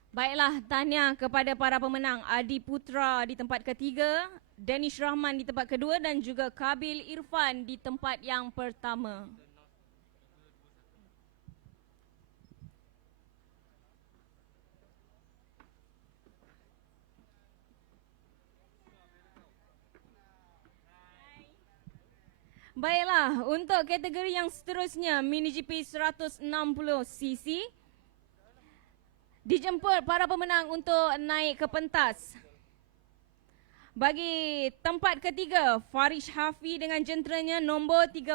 Baiklah, tahniah kepada para pemenang. Adi Putra di tempat ketiga, Danish Rahman di tempat kedua dan juga Kabil Irfan di tempat yang pertama. Baiklah, untuk kategori yang seterusnya, Mini GP 160cc. Dijemput para pemenang untuk naik ke pentas. Bagi tempat ketiga, Farish Hafi dengan jenteranya nombor 13.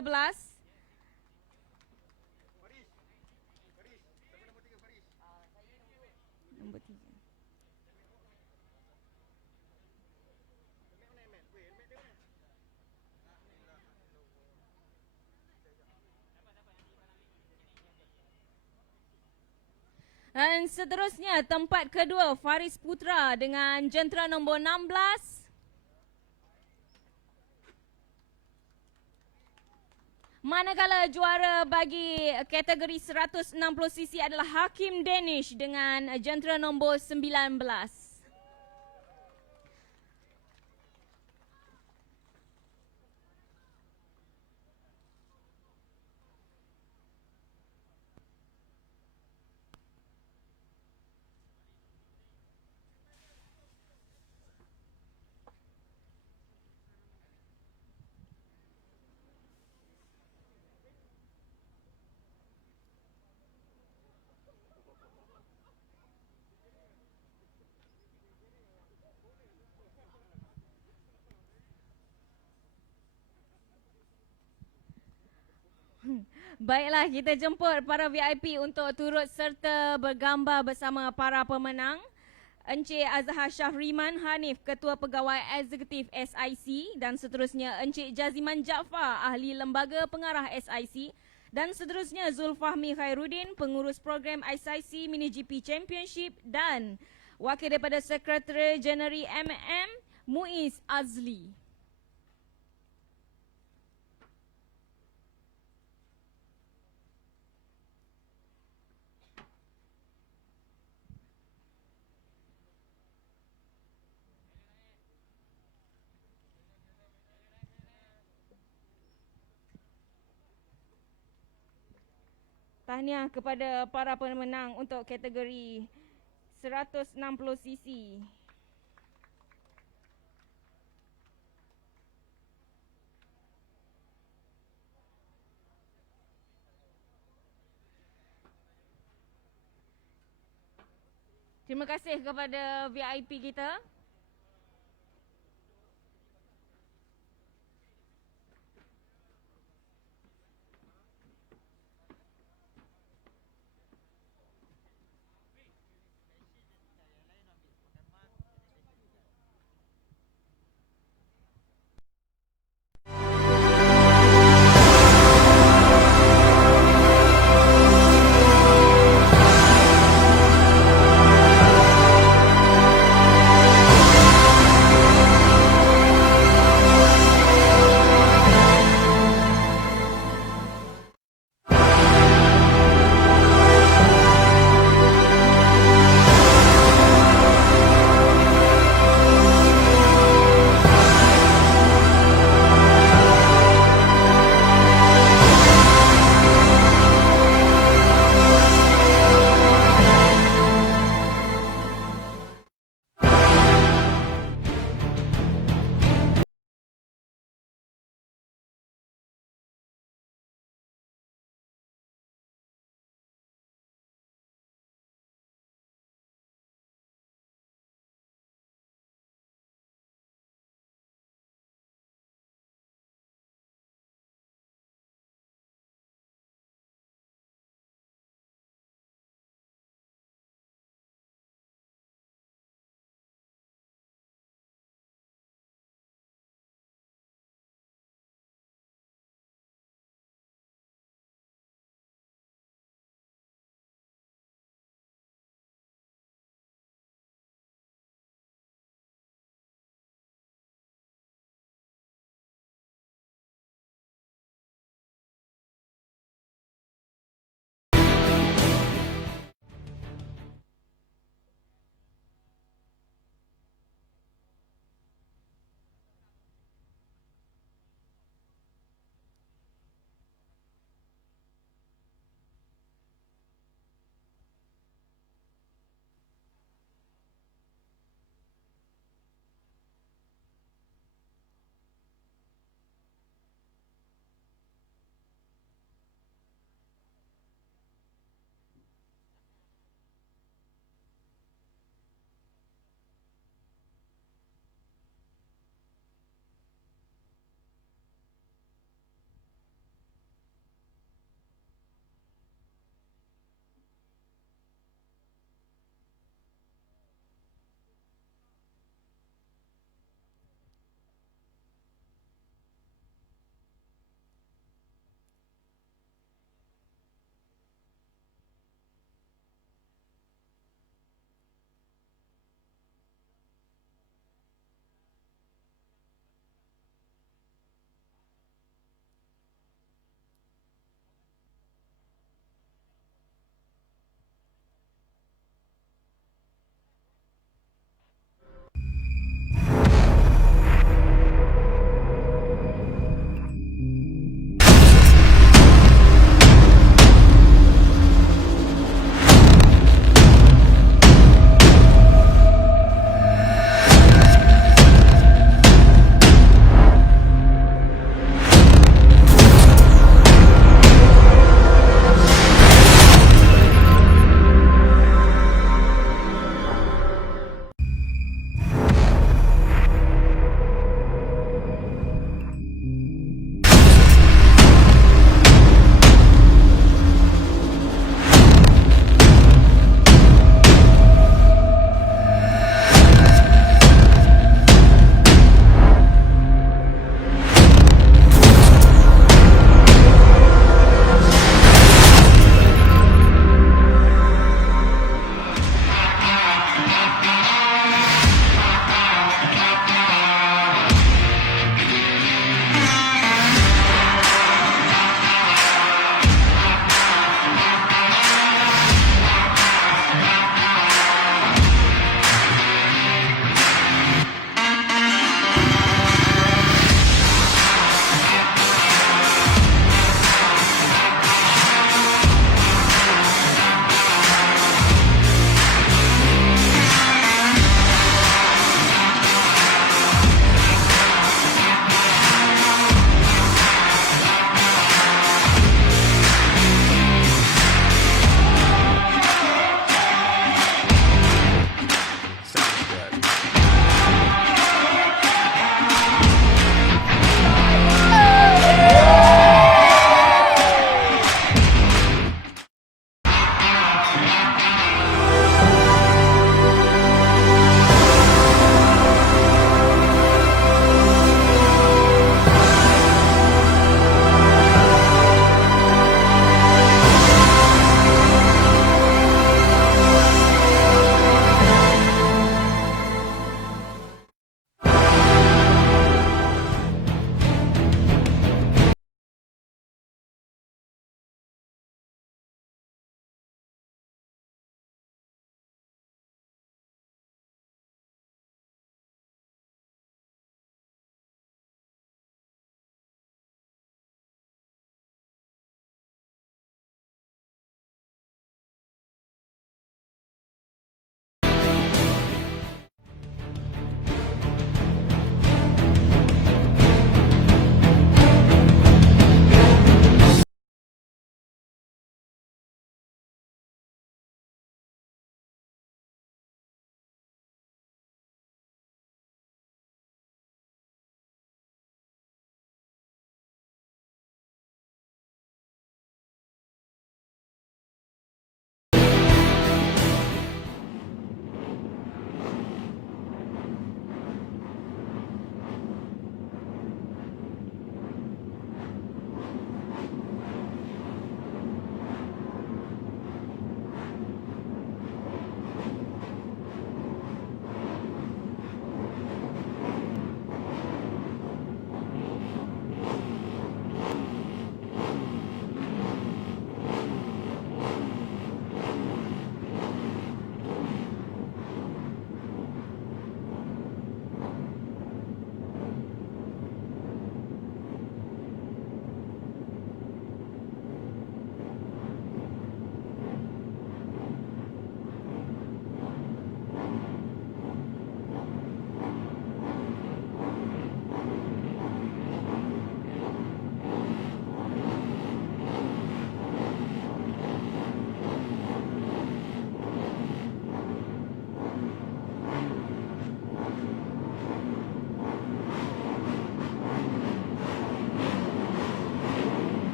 Nombor 3. Dan seterusnya, tempat kedua, Faris Putra dengan jentera nombor 16. Manakala juara bagi kategori 160cc adalah Hakim Danish dengan jentera nombor 19. Baiklah, kita jemput para VIP untuk turut serta bergambar bersama para pemenang. Encik Azhar Syafriman Hanif, Ketua Pegawai Eksekutif SIC. Dan seterusnya, Encik Jaziman Jaafar, Ahli Lembaga Pengarah SIC. Dan seterusnya, Zulfahmi Khairuddin, Pengurus Program SIC Mini GP Championship. Dan Wakil daripada Sekretari Jeneral MM, Muiz Azli. Tahniah kepada para pemenang untuk kategori 160cc. Terima kasih kepada VIP kita.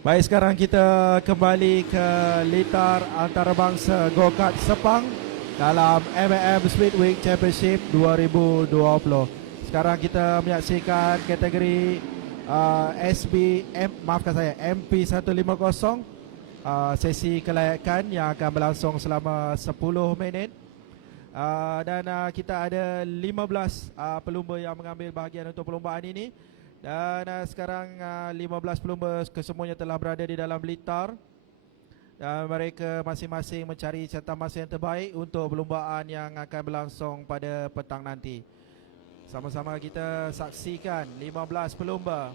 Baik, sekarang kita kembali ke litar antarabangsa go-kart Sepang dalam MM Speedway Championship 2020. Sekarang kita menyaksikan kategori MP 150, sesi kelayakan yang akan berlangsung selama 10 minit. Dan kita ada 15 pelumba yang mengambil bahagian untuk perlumbaan ini. Dan sekarang 15 pelumba kesemuanya telah berada di dalam litar. Dan mereka masing-masing mencari catatan masa yang terbaik untuk perlumbaan yang akan berlangsung pada petang nanti. Sama-sama kita saksikan 15 pelumba.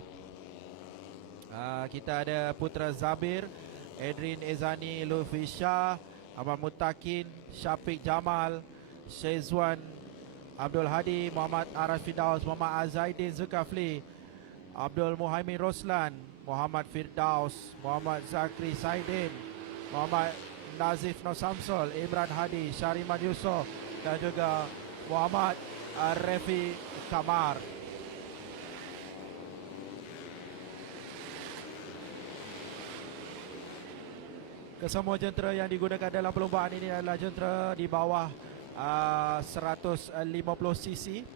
Kita ada Putra Zabir, Edrin Ezani, Lutfi Shah, Ahmad Mutakin, Syafiq Jamal, Syezwan Abdul Hadi, Muhammad Arash Firdaus, Muhammad Azaidin Zulkafli, Abdul Muhaimin Roslan, Muhammad Firdaus, Muhammad Zakri Saidin, Muhammad Nazif Nosamsul, Imran Hadi, Syariman Yusof dan juga Muhammad Refi Kamar. Kesemua jentera yang digunakan dalam perlombaan ini adalah jentera di bawah 150cc.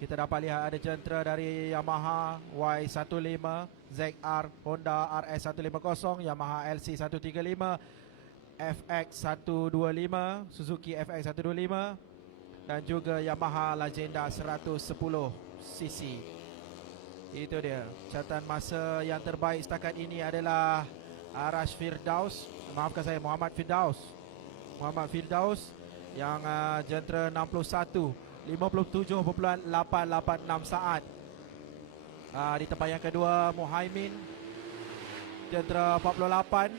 Kita dapat lihat ada jentera dari Yamaha Y15, ZR, Honda RS150, Yamaha LC135, FX125, Suzuki FX125 dan juga Yamaha Legenda 110cc. Itu dia. Catatan masa yang terbaik setakat ini adalah Arash Firdaus, maafkan saya, Muhammad Firdaus. Muhammad Firdaus yang jentera 61 57.886 saat. Di tempat yang kedua Muhaimin, jentera 48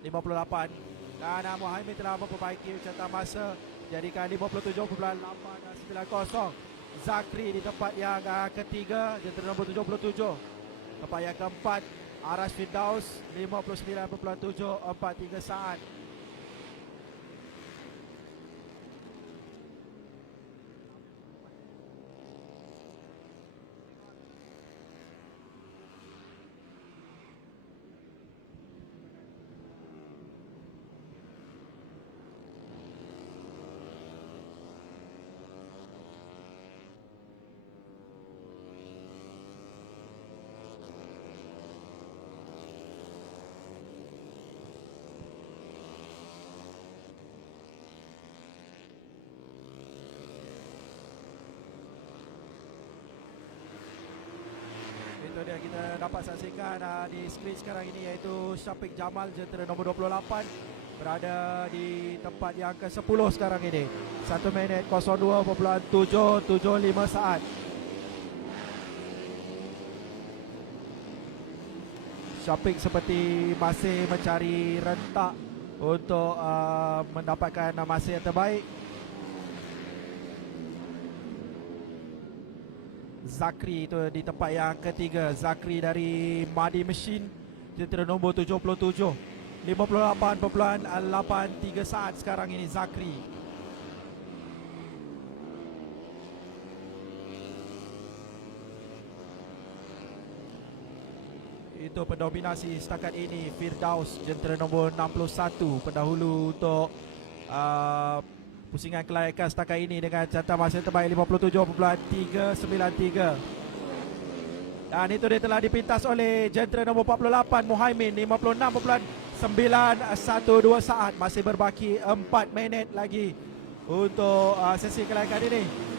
58. Dan Muhaimin telah memperbaiki catatan masa jadikan 57.890. Zakri di tempat yang ketiga, jentera nombor 77. Tempat yang keempat Arash Firdaus 59.743 saat. Itu dia kita dapat saksikan di skrin sekarang ini, iaitu Syafiq Jamal, jentera nombor 28, berada di tempat yang ke-10 sekarang ini. 1 minit 02.775 saat. Syafiq seperti masih mencari rentak untuk mendapatkan masa yang terbaik. Zakri itu di tempat yang ketiga. Zakri dari Madi Machine, jentera nombor 77, 58.83 saat sekarang ini Zakri. Itu pendominasi setakat ini Firdaus, jentera nombor 61, pendahulu untuk pusingan kelayakan setakat ini dengan catatan masa terbaik 57.393. Dan itu dia telah dipintas oleh jentera nombor 48 Muhaimin, 56.912 saat. Masih berbaki 4 minit lagi untuk sesi kelayakan ini.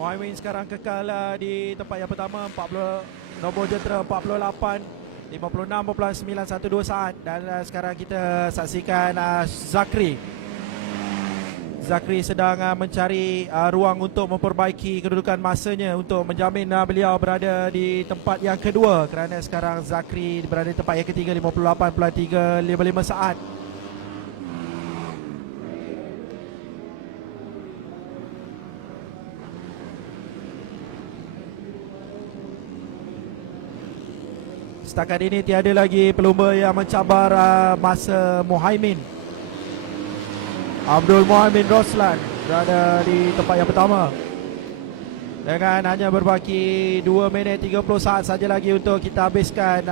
Muhaimin sekarang kekal di tempat yang pertama, 40 nombor jentera 48 56.912 saat. Dan sekarang kita saksikan Zakri sedang mencari ruang untuk memperbaiki kedudukan masanya untuk menjamin beliau berada di tempat yang kedua, kerana sekarang Zakri berada di tempat yang ketiga 58.355 saat. Setakat ini tiada lagi pelumba yang mencabar masa Muhaimin. Abdul Muhaimin Roslan berada di tempat yang pertama dengan hanya berbaki 2 minit 30 saat saja lagi untuk kita habiskan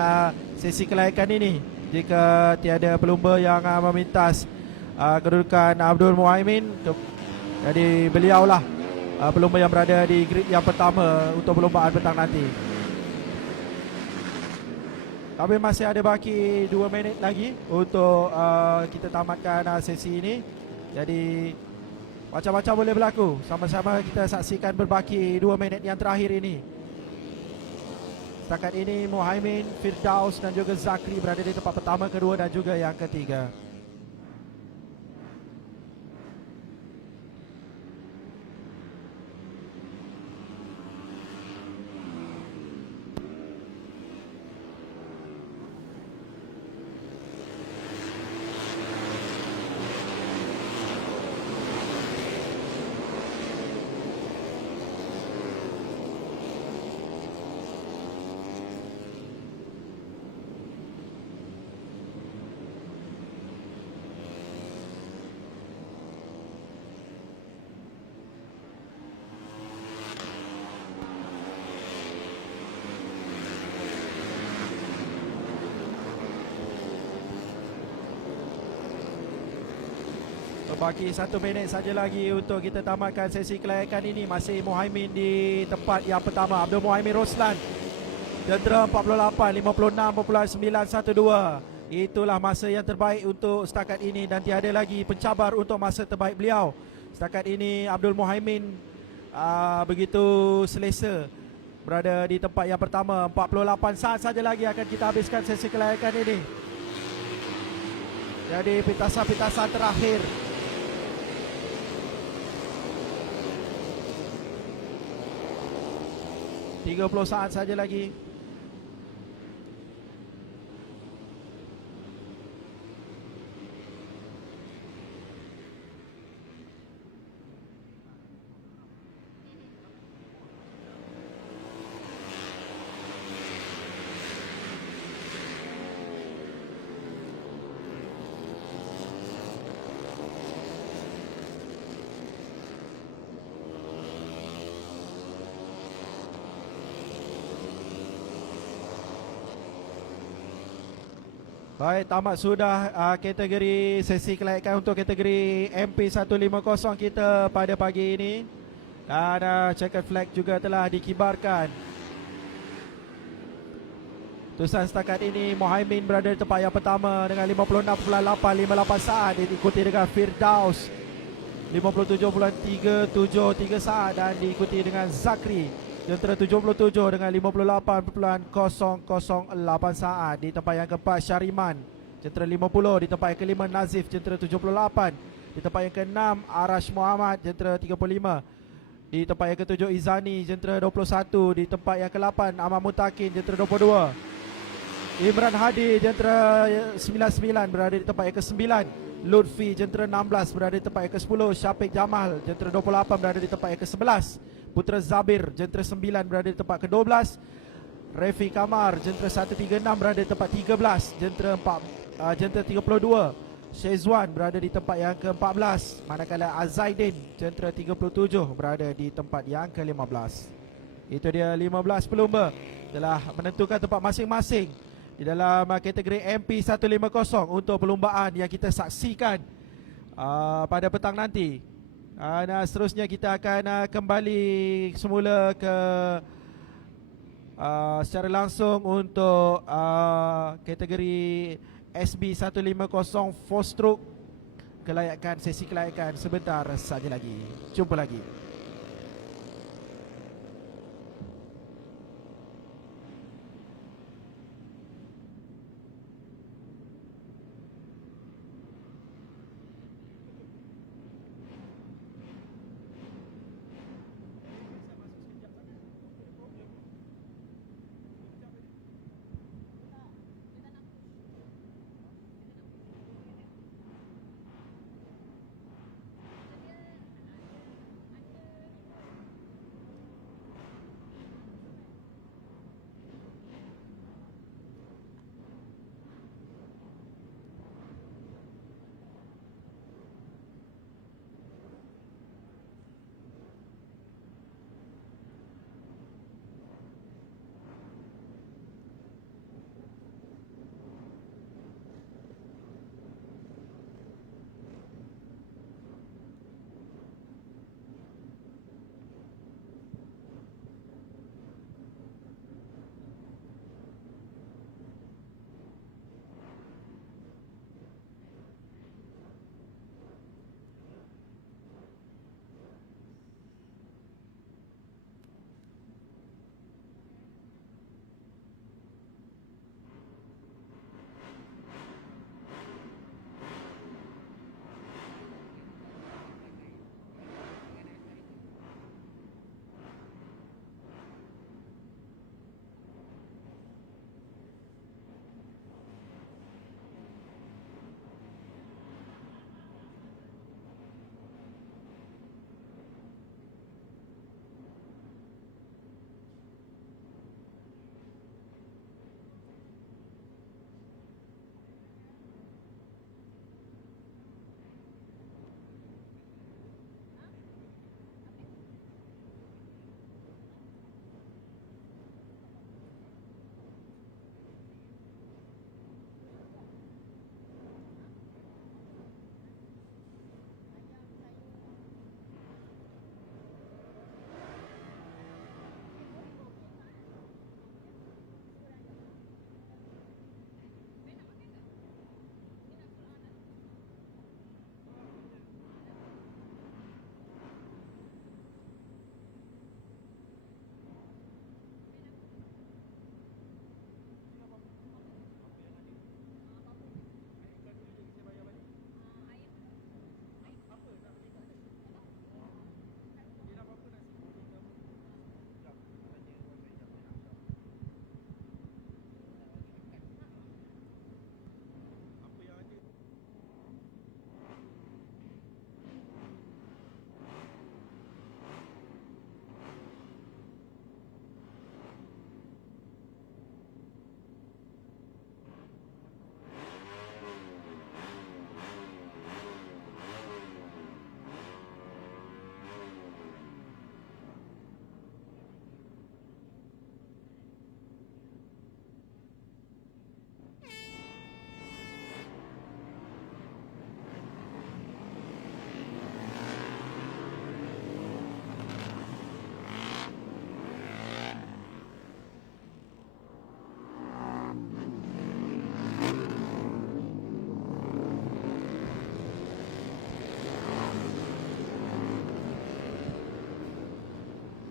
sesi kelayakan ini. Jika tiada pelumba yang memintas kedudukan Abdul Muhaimin, jadi beliaulah pelumba yang berada di grid yang pertama untuk perlumbaan petang nanti. Tapi masih ada baki 2 minit lagi untuk kita tamatkan sesi ini. Jadi macam-macam boleh berlaku. Sama-sama kita saksikan berbaki 2 minit yang terakhir ini. Setakat ini Muhaimin, Firdaus dan juga Zakri berada di tempat pertama, kedua dan juga yang ketiga. Berbaki 1 minit saja lagi untuk kita tamatkan sesi kelayakan ini. Masih Muhaimin di tempat yang pertama, Abdul Muhaimin Roslan, jentera 48 56.912. Itulah masa yang terbaik untuk setakat ini dan tiada lagi pencabar untuk masa terbaik beliau. Setakat ini Abdul Muhaimin begitu selesa berada di tempat yang pertama. 48 saat saja lagi akan kita habiskan sesi kelayakan ini. Jadi pitasan-pitasan terakhir. 30 saat saja lagi. Baik, tamat sudah kategori sesi kelayakan untuk kategori MP150 kita pada pagi ini. Dan checkered flag juga telah dikibarkan. Tulisan setakat ini Muhaimin berada di tempat yang pertama dengan 56.858 saat, diikuti dengan Firdaus 57.373 saat dan diikuti dengan Zakri jentera 77 dengan 58.008 saat. Di tempat yang keempat Syariman jentera 50. Di tempat yang kelima Nazif jentera 78. Di tempat yang keenam Arash Muhammad jentera 35. Di tempat yang ketujuh Izani jentera 21. Di tempat yang ke-8 Ahmad Mutakin jentera 22. Imran Hadi jentera 99 berada di tempat yang ke-9. Lutfi jentera 16 berada di tempat yang ke-10. Syafiq Jamal jentera 28 berada di tempat yang ke-11. Putra Zabir jentera 9 berada di tempat ke-12. Refi Kamar jentera 136 berada di tempat 13. Jentera 32 Syezwan berada di tempat yang ke-14. Manakala Azaidin jentera 37 berada di tempat yang ke-15. Itu dia 15 pelumba telah menentukan tempat masing-masing di dalam kategori MP150 untuk perlumbaan yang kita saksikan pada petang nanti. Dan seterusnya kita akan kembali semula ke secara langsung untuk kategori SB150 4 stroke kelayakan, sesi kelayakan sebentar saja lagi. Jumpa lagi.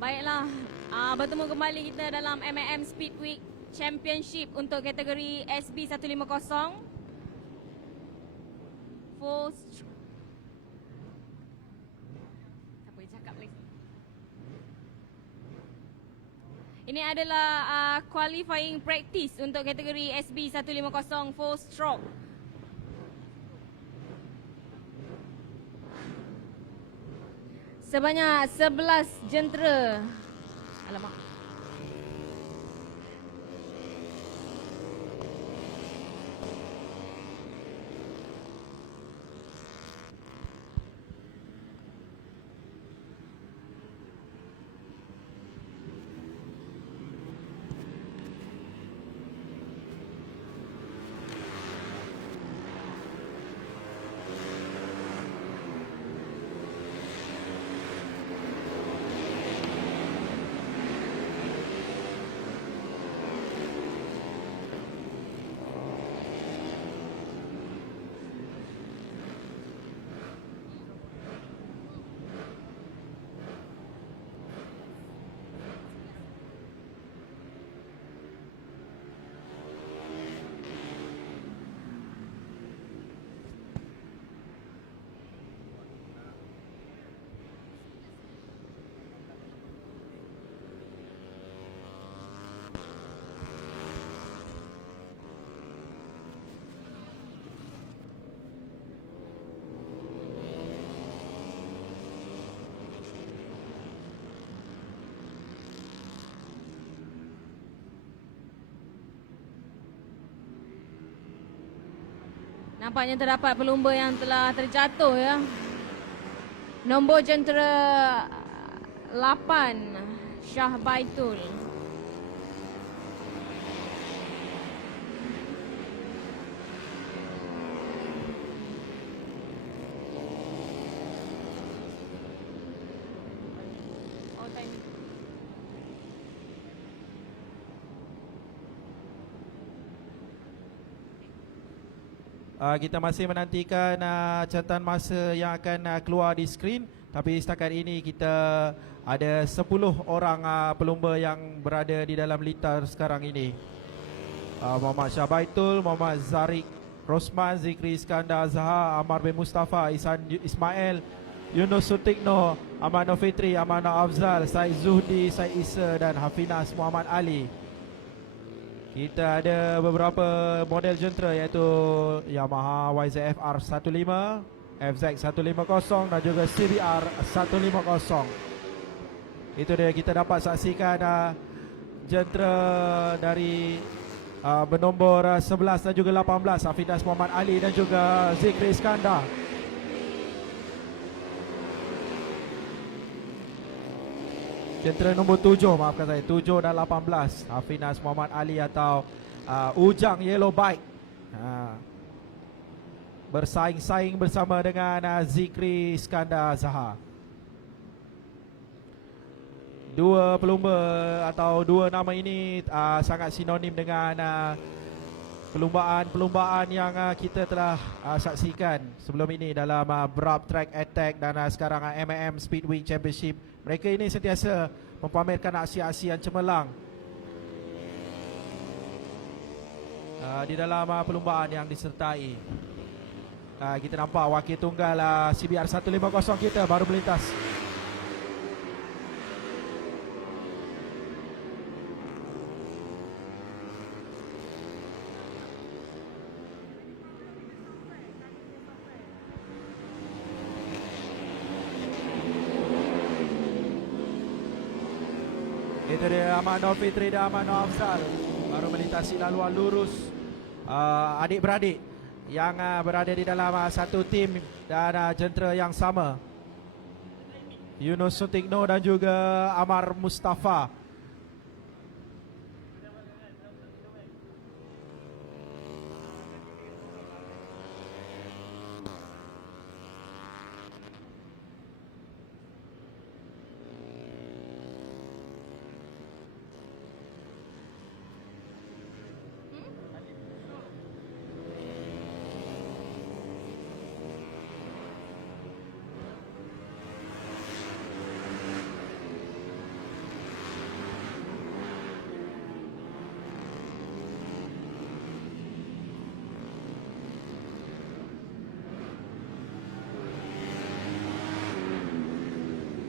Baiklah, bertemu kembali kita dalam M&M Speed Week Championship untuk kategori SB 150. Full Siapa yang cakap lagi? Ini adalah qualifying practice untuk kategori SB 150 full stroke. Sebanyak 11 jentera. Alamak. Nampaknya terdapat pelumba yang telah terjatuh ya. Nombor jentera 8 Syah Baitul. Oh, time. Kita masih menantikan catatan masa yang akan keluar di skrin. Tapi setakat ini kita ada 10 orang pelumba yang berada di dalam litar sekarang ini. Muhammad Syah Baitul, Muhammad Zarik Rosman, Zikri Iskandar Zahar, Amar bin Mustafa, Ihsan Ismail, Yunus Sutikno, Amanah Fitri, Amanah Afzal, Said Zuhdi, Said Isa dan Hafinas Muhammad Ali. Kita ada beberapa model jentera iaitu Yamaha YZF-R 15, FZ 150 dan juga CBR 150. Itu dia, kita dapat saksikan jentera dari bernombor 11 dan juga 18, Hafinas Muhammad Ali dan juga Zikri Iskandar. Jentera nombor 7, maafkan saya, 7 dan 18, Hafinas Muhammad Ali atau Ujang Yellow Bike, bersaing-saing bersama dengan Zikri Iskandar Zahar. Dua pelumba atau dua nama ini sangat sinonim dengan perlumbaan yang kita telah saksikan sebelum ini dalam Brab Track Attack dan sekarang M&M Speed Week Championship. Mereka ini sentiasa mempamerkan aksi-aksi yang cemerlang di dalam perlumbaan yang disertai. Kita nampak wakil tunggal CBR 150 kita baru melintas. Itu dia Amanah Fitri dan Amanah Afzal baru melintasi laluan lurus. Adik-beradik yang berada di dalam satu tim dan jentera yang sama, Yunus Sutikno dan juga Amar Mustafa.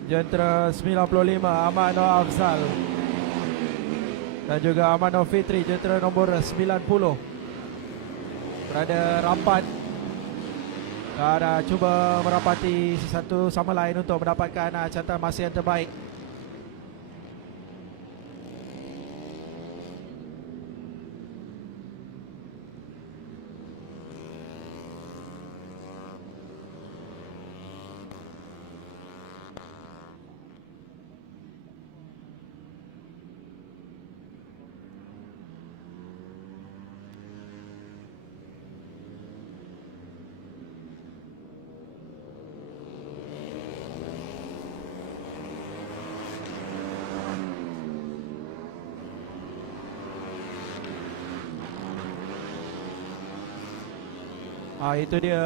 Jentera 95 Amano Afzal dan juga Amano Fitri, jentera nombor 90 berada rapat dan cuba merapati satu sama lain untuk mendapatkan catatan masa yang terbaik. Itu dia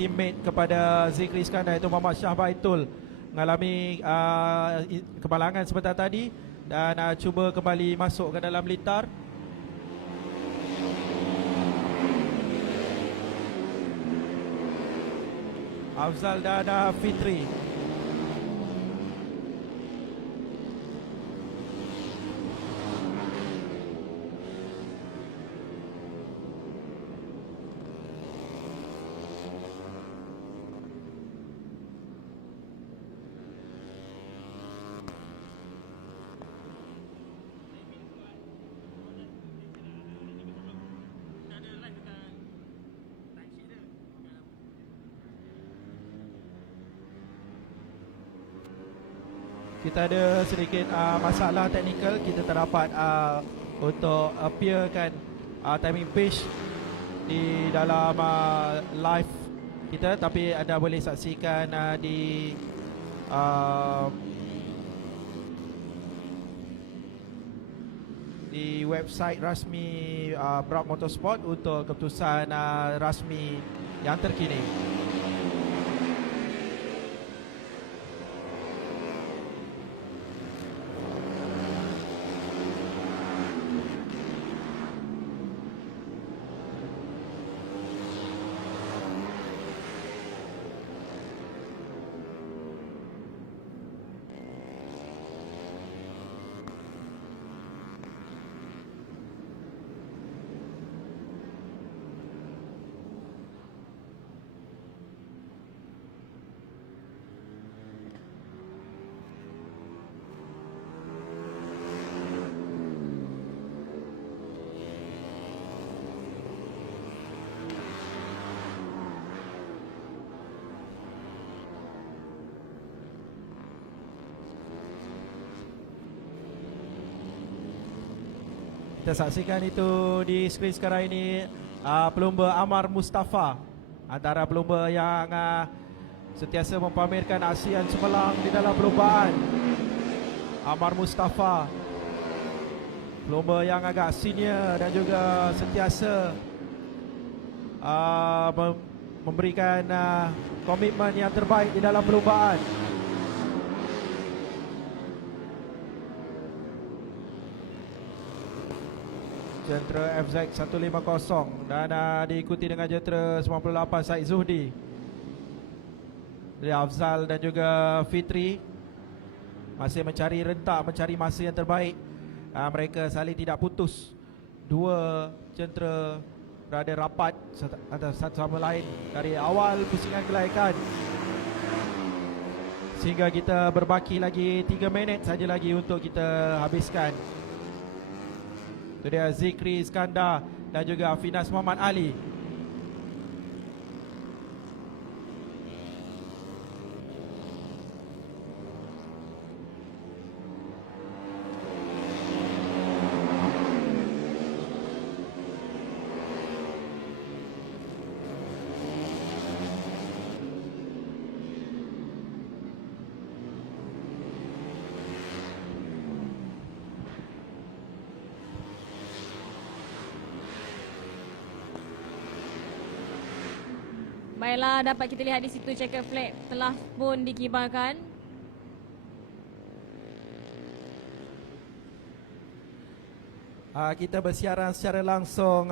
teammate kepada Zikri Iskandar, iaitu Muhammad Shah Baitul, mengalami kemalangan sebentar tadi dan cuba kembali masuk ke dalam litar. Afzal dan Fitri. Kita ada sedikit masalah teknikal. Kita tak dapat untuk appearkan timing page di dalam live kita, tapi anda boleh saksikan di website rasmi Brab Motorsport untuk keputusan rasmi yang terkini. Kita saksikan itu di skrin sekarang ini pelumba Amar Mustafa, antara pelumba yang sentiasa mempamerkan aksi yang cemerlang di dalam perlombaan. Amar Mustafa, pelumba yang agak senior dan juga sentiasa memberikan komitmen yang terbaik di dalam perlombaan. Jentera FZ 150 dan diikuti dengan jentera 98 Said Zuhdi, dari Afzal dan juga Fitri masih mencari rentak, mencari masa yang terbaik. Mereka saling tidak putus. Dua jentera berada rapat antara satu sama lain dari awal pusingan kelayakan sehingga kita berbaki lagi 3 minit saja lagi untuk kita habiskan. Itu dia Zikri Iskandar dan juga Finas Muhammad Ali. Baiklah, dapat kita lihat di situ checker flag telah pun dikibarkan. Kita bersiaran secara langsung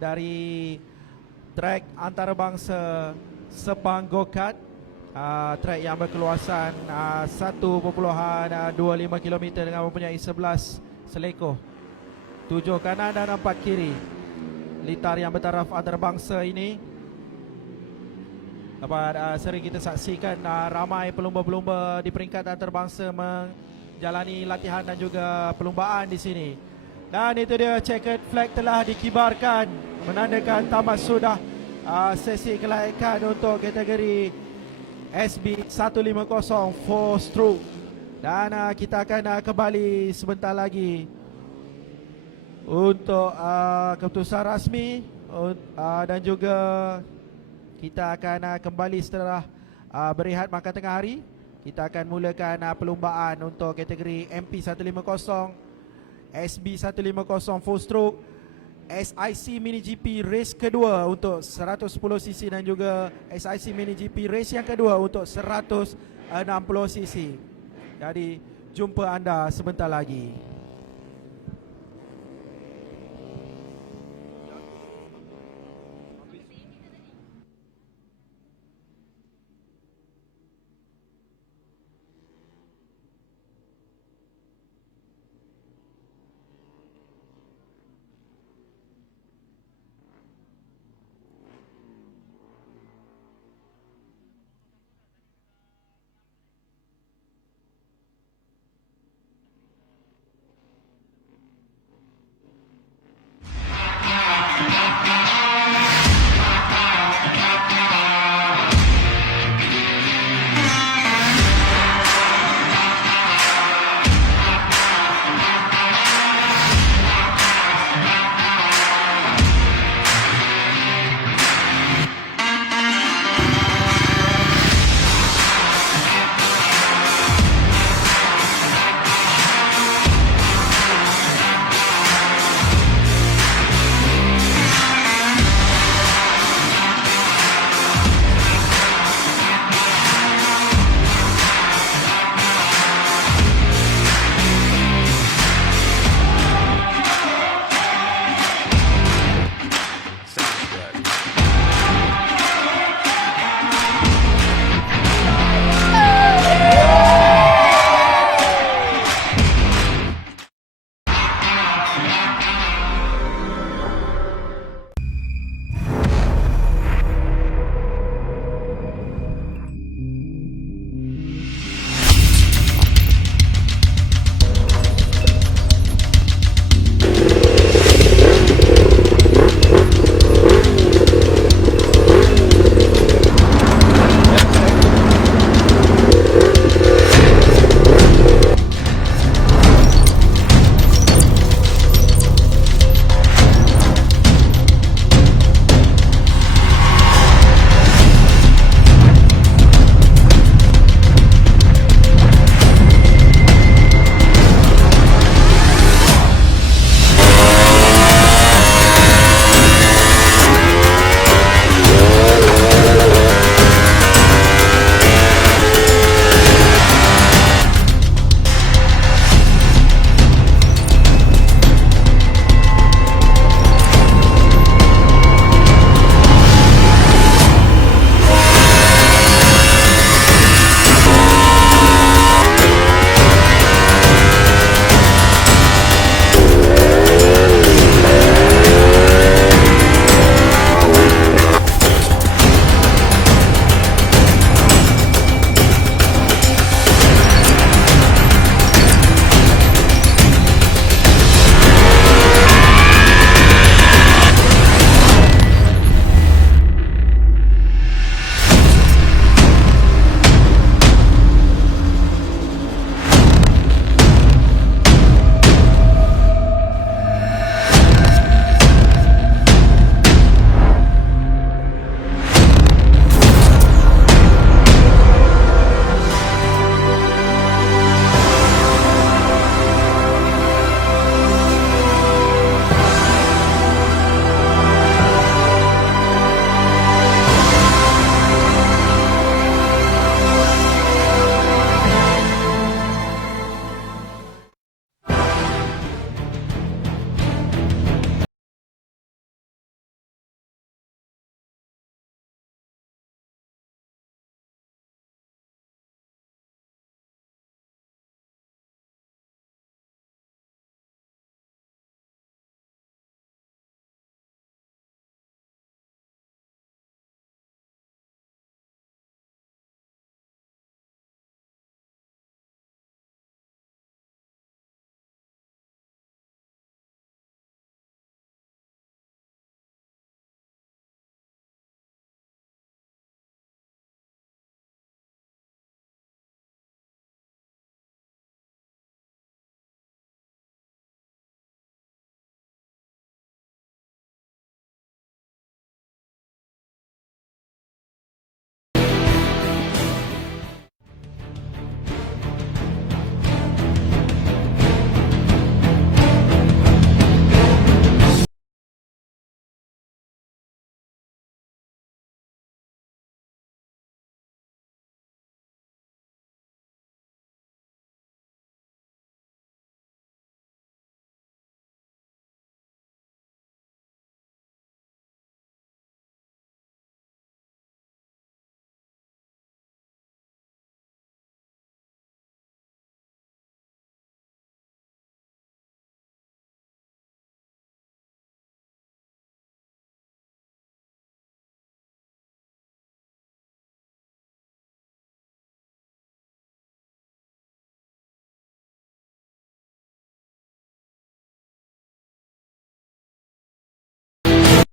dari trek antarabangsa Sepang Go-Kart trek yang berkeluasan 1.25 km dengan mempunyai 11 selekoh, 7 kanan dan 4 kiri. Litar yang bertaraf antarabangsa ini dapat sering kita saksikan ramai pelumba-pelumba di peringkat antarabangsa menjalani latihan dan juga perlumbaan di sini. Dan itu dia, checkered flag telah dikibarkan menandakan tamat sudah sesi kelayakan untuk kategori SB 150 4 stroke. Dan kita akan kembali sebentar lagi untuk keputusan rasmi dan juga kita akan kembali setelah berehat makan tengah hari. Kita akan mulakan perlumbaan untuk kategori MP 150, SB 150 full stroke, SIC Mini GP race kedua untuk 110cc dan juga SIC Mini GP race yang kedua untuk 160cc. Jadi jumpa anda sebentar lagi.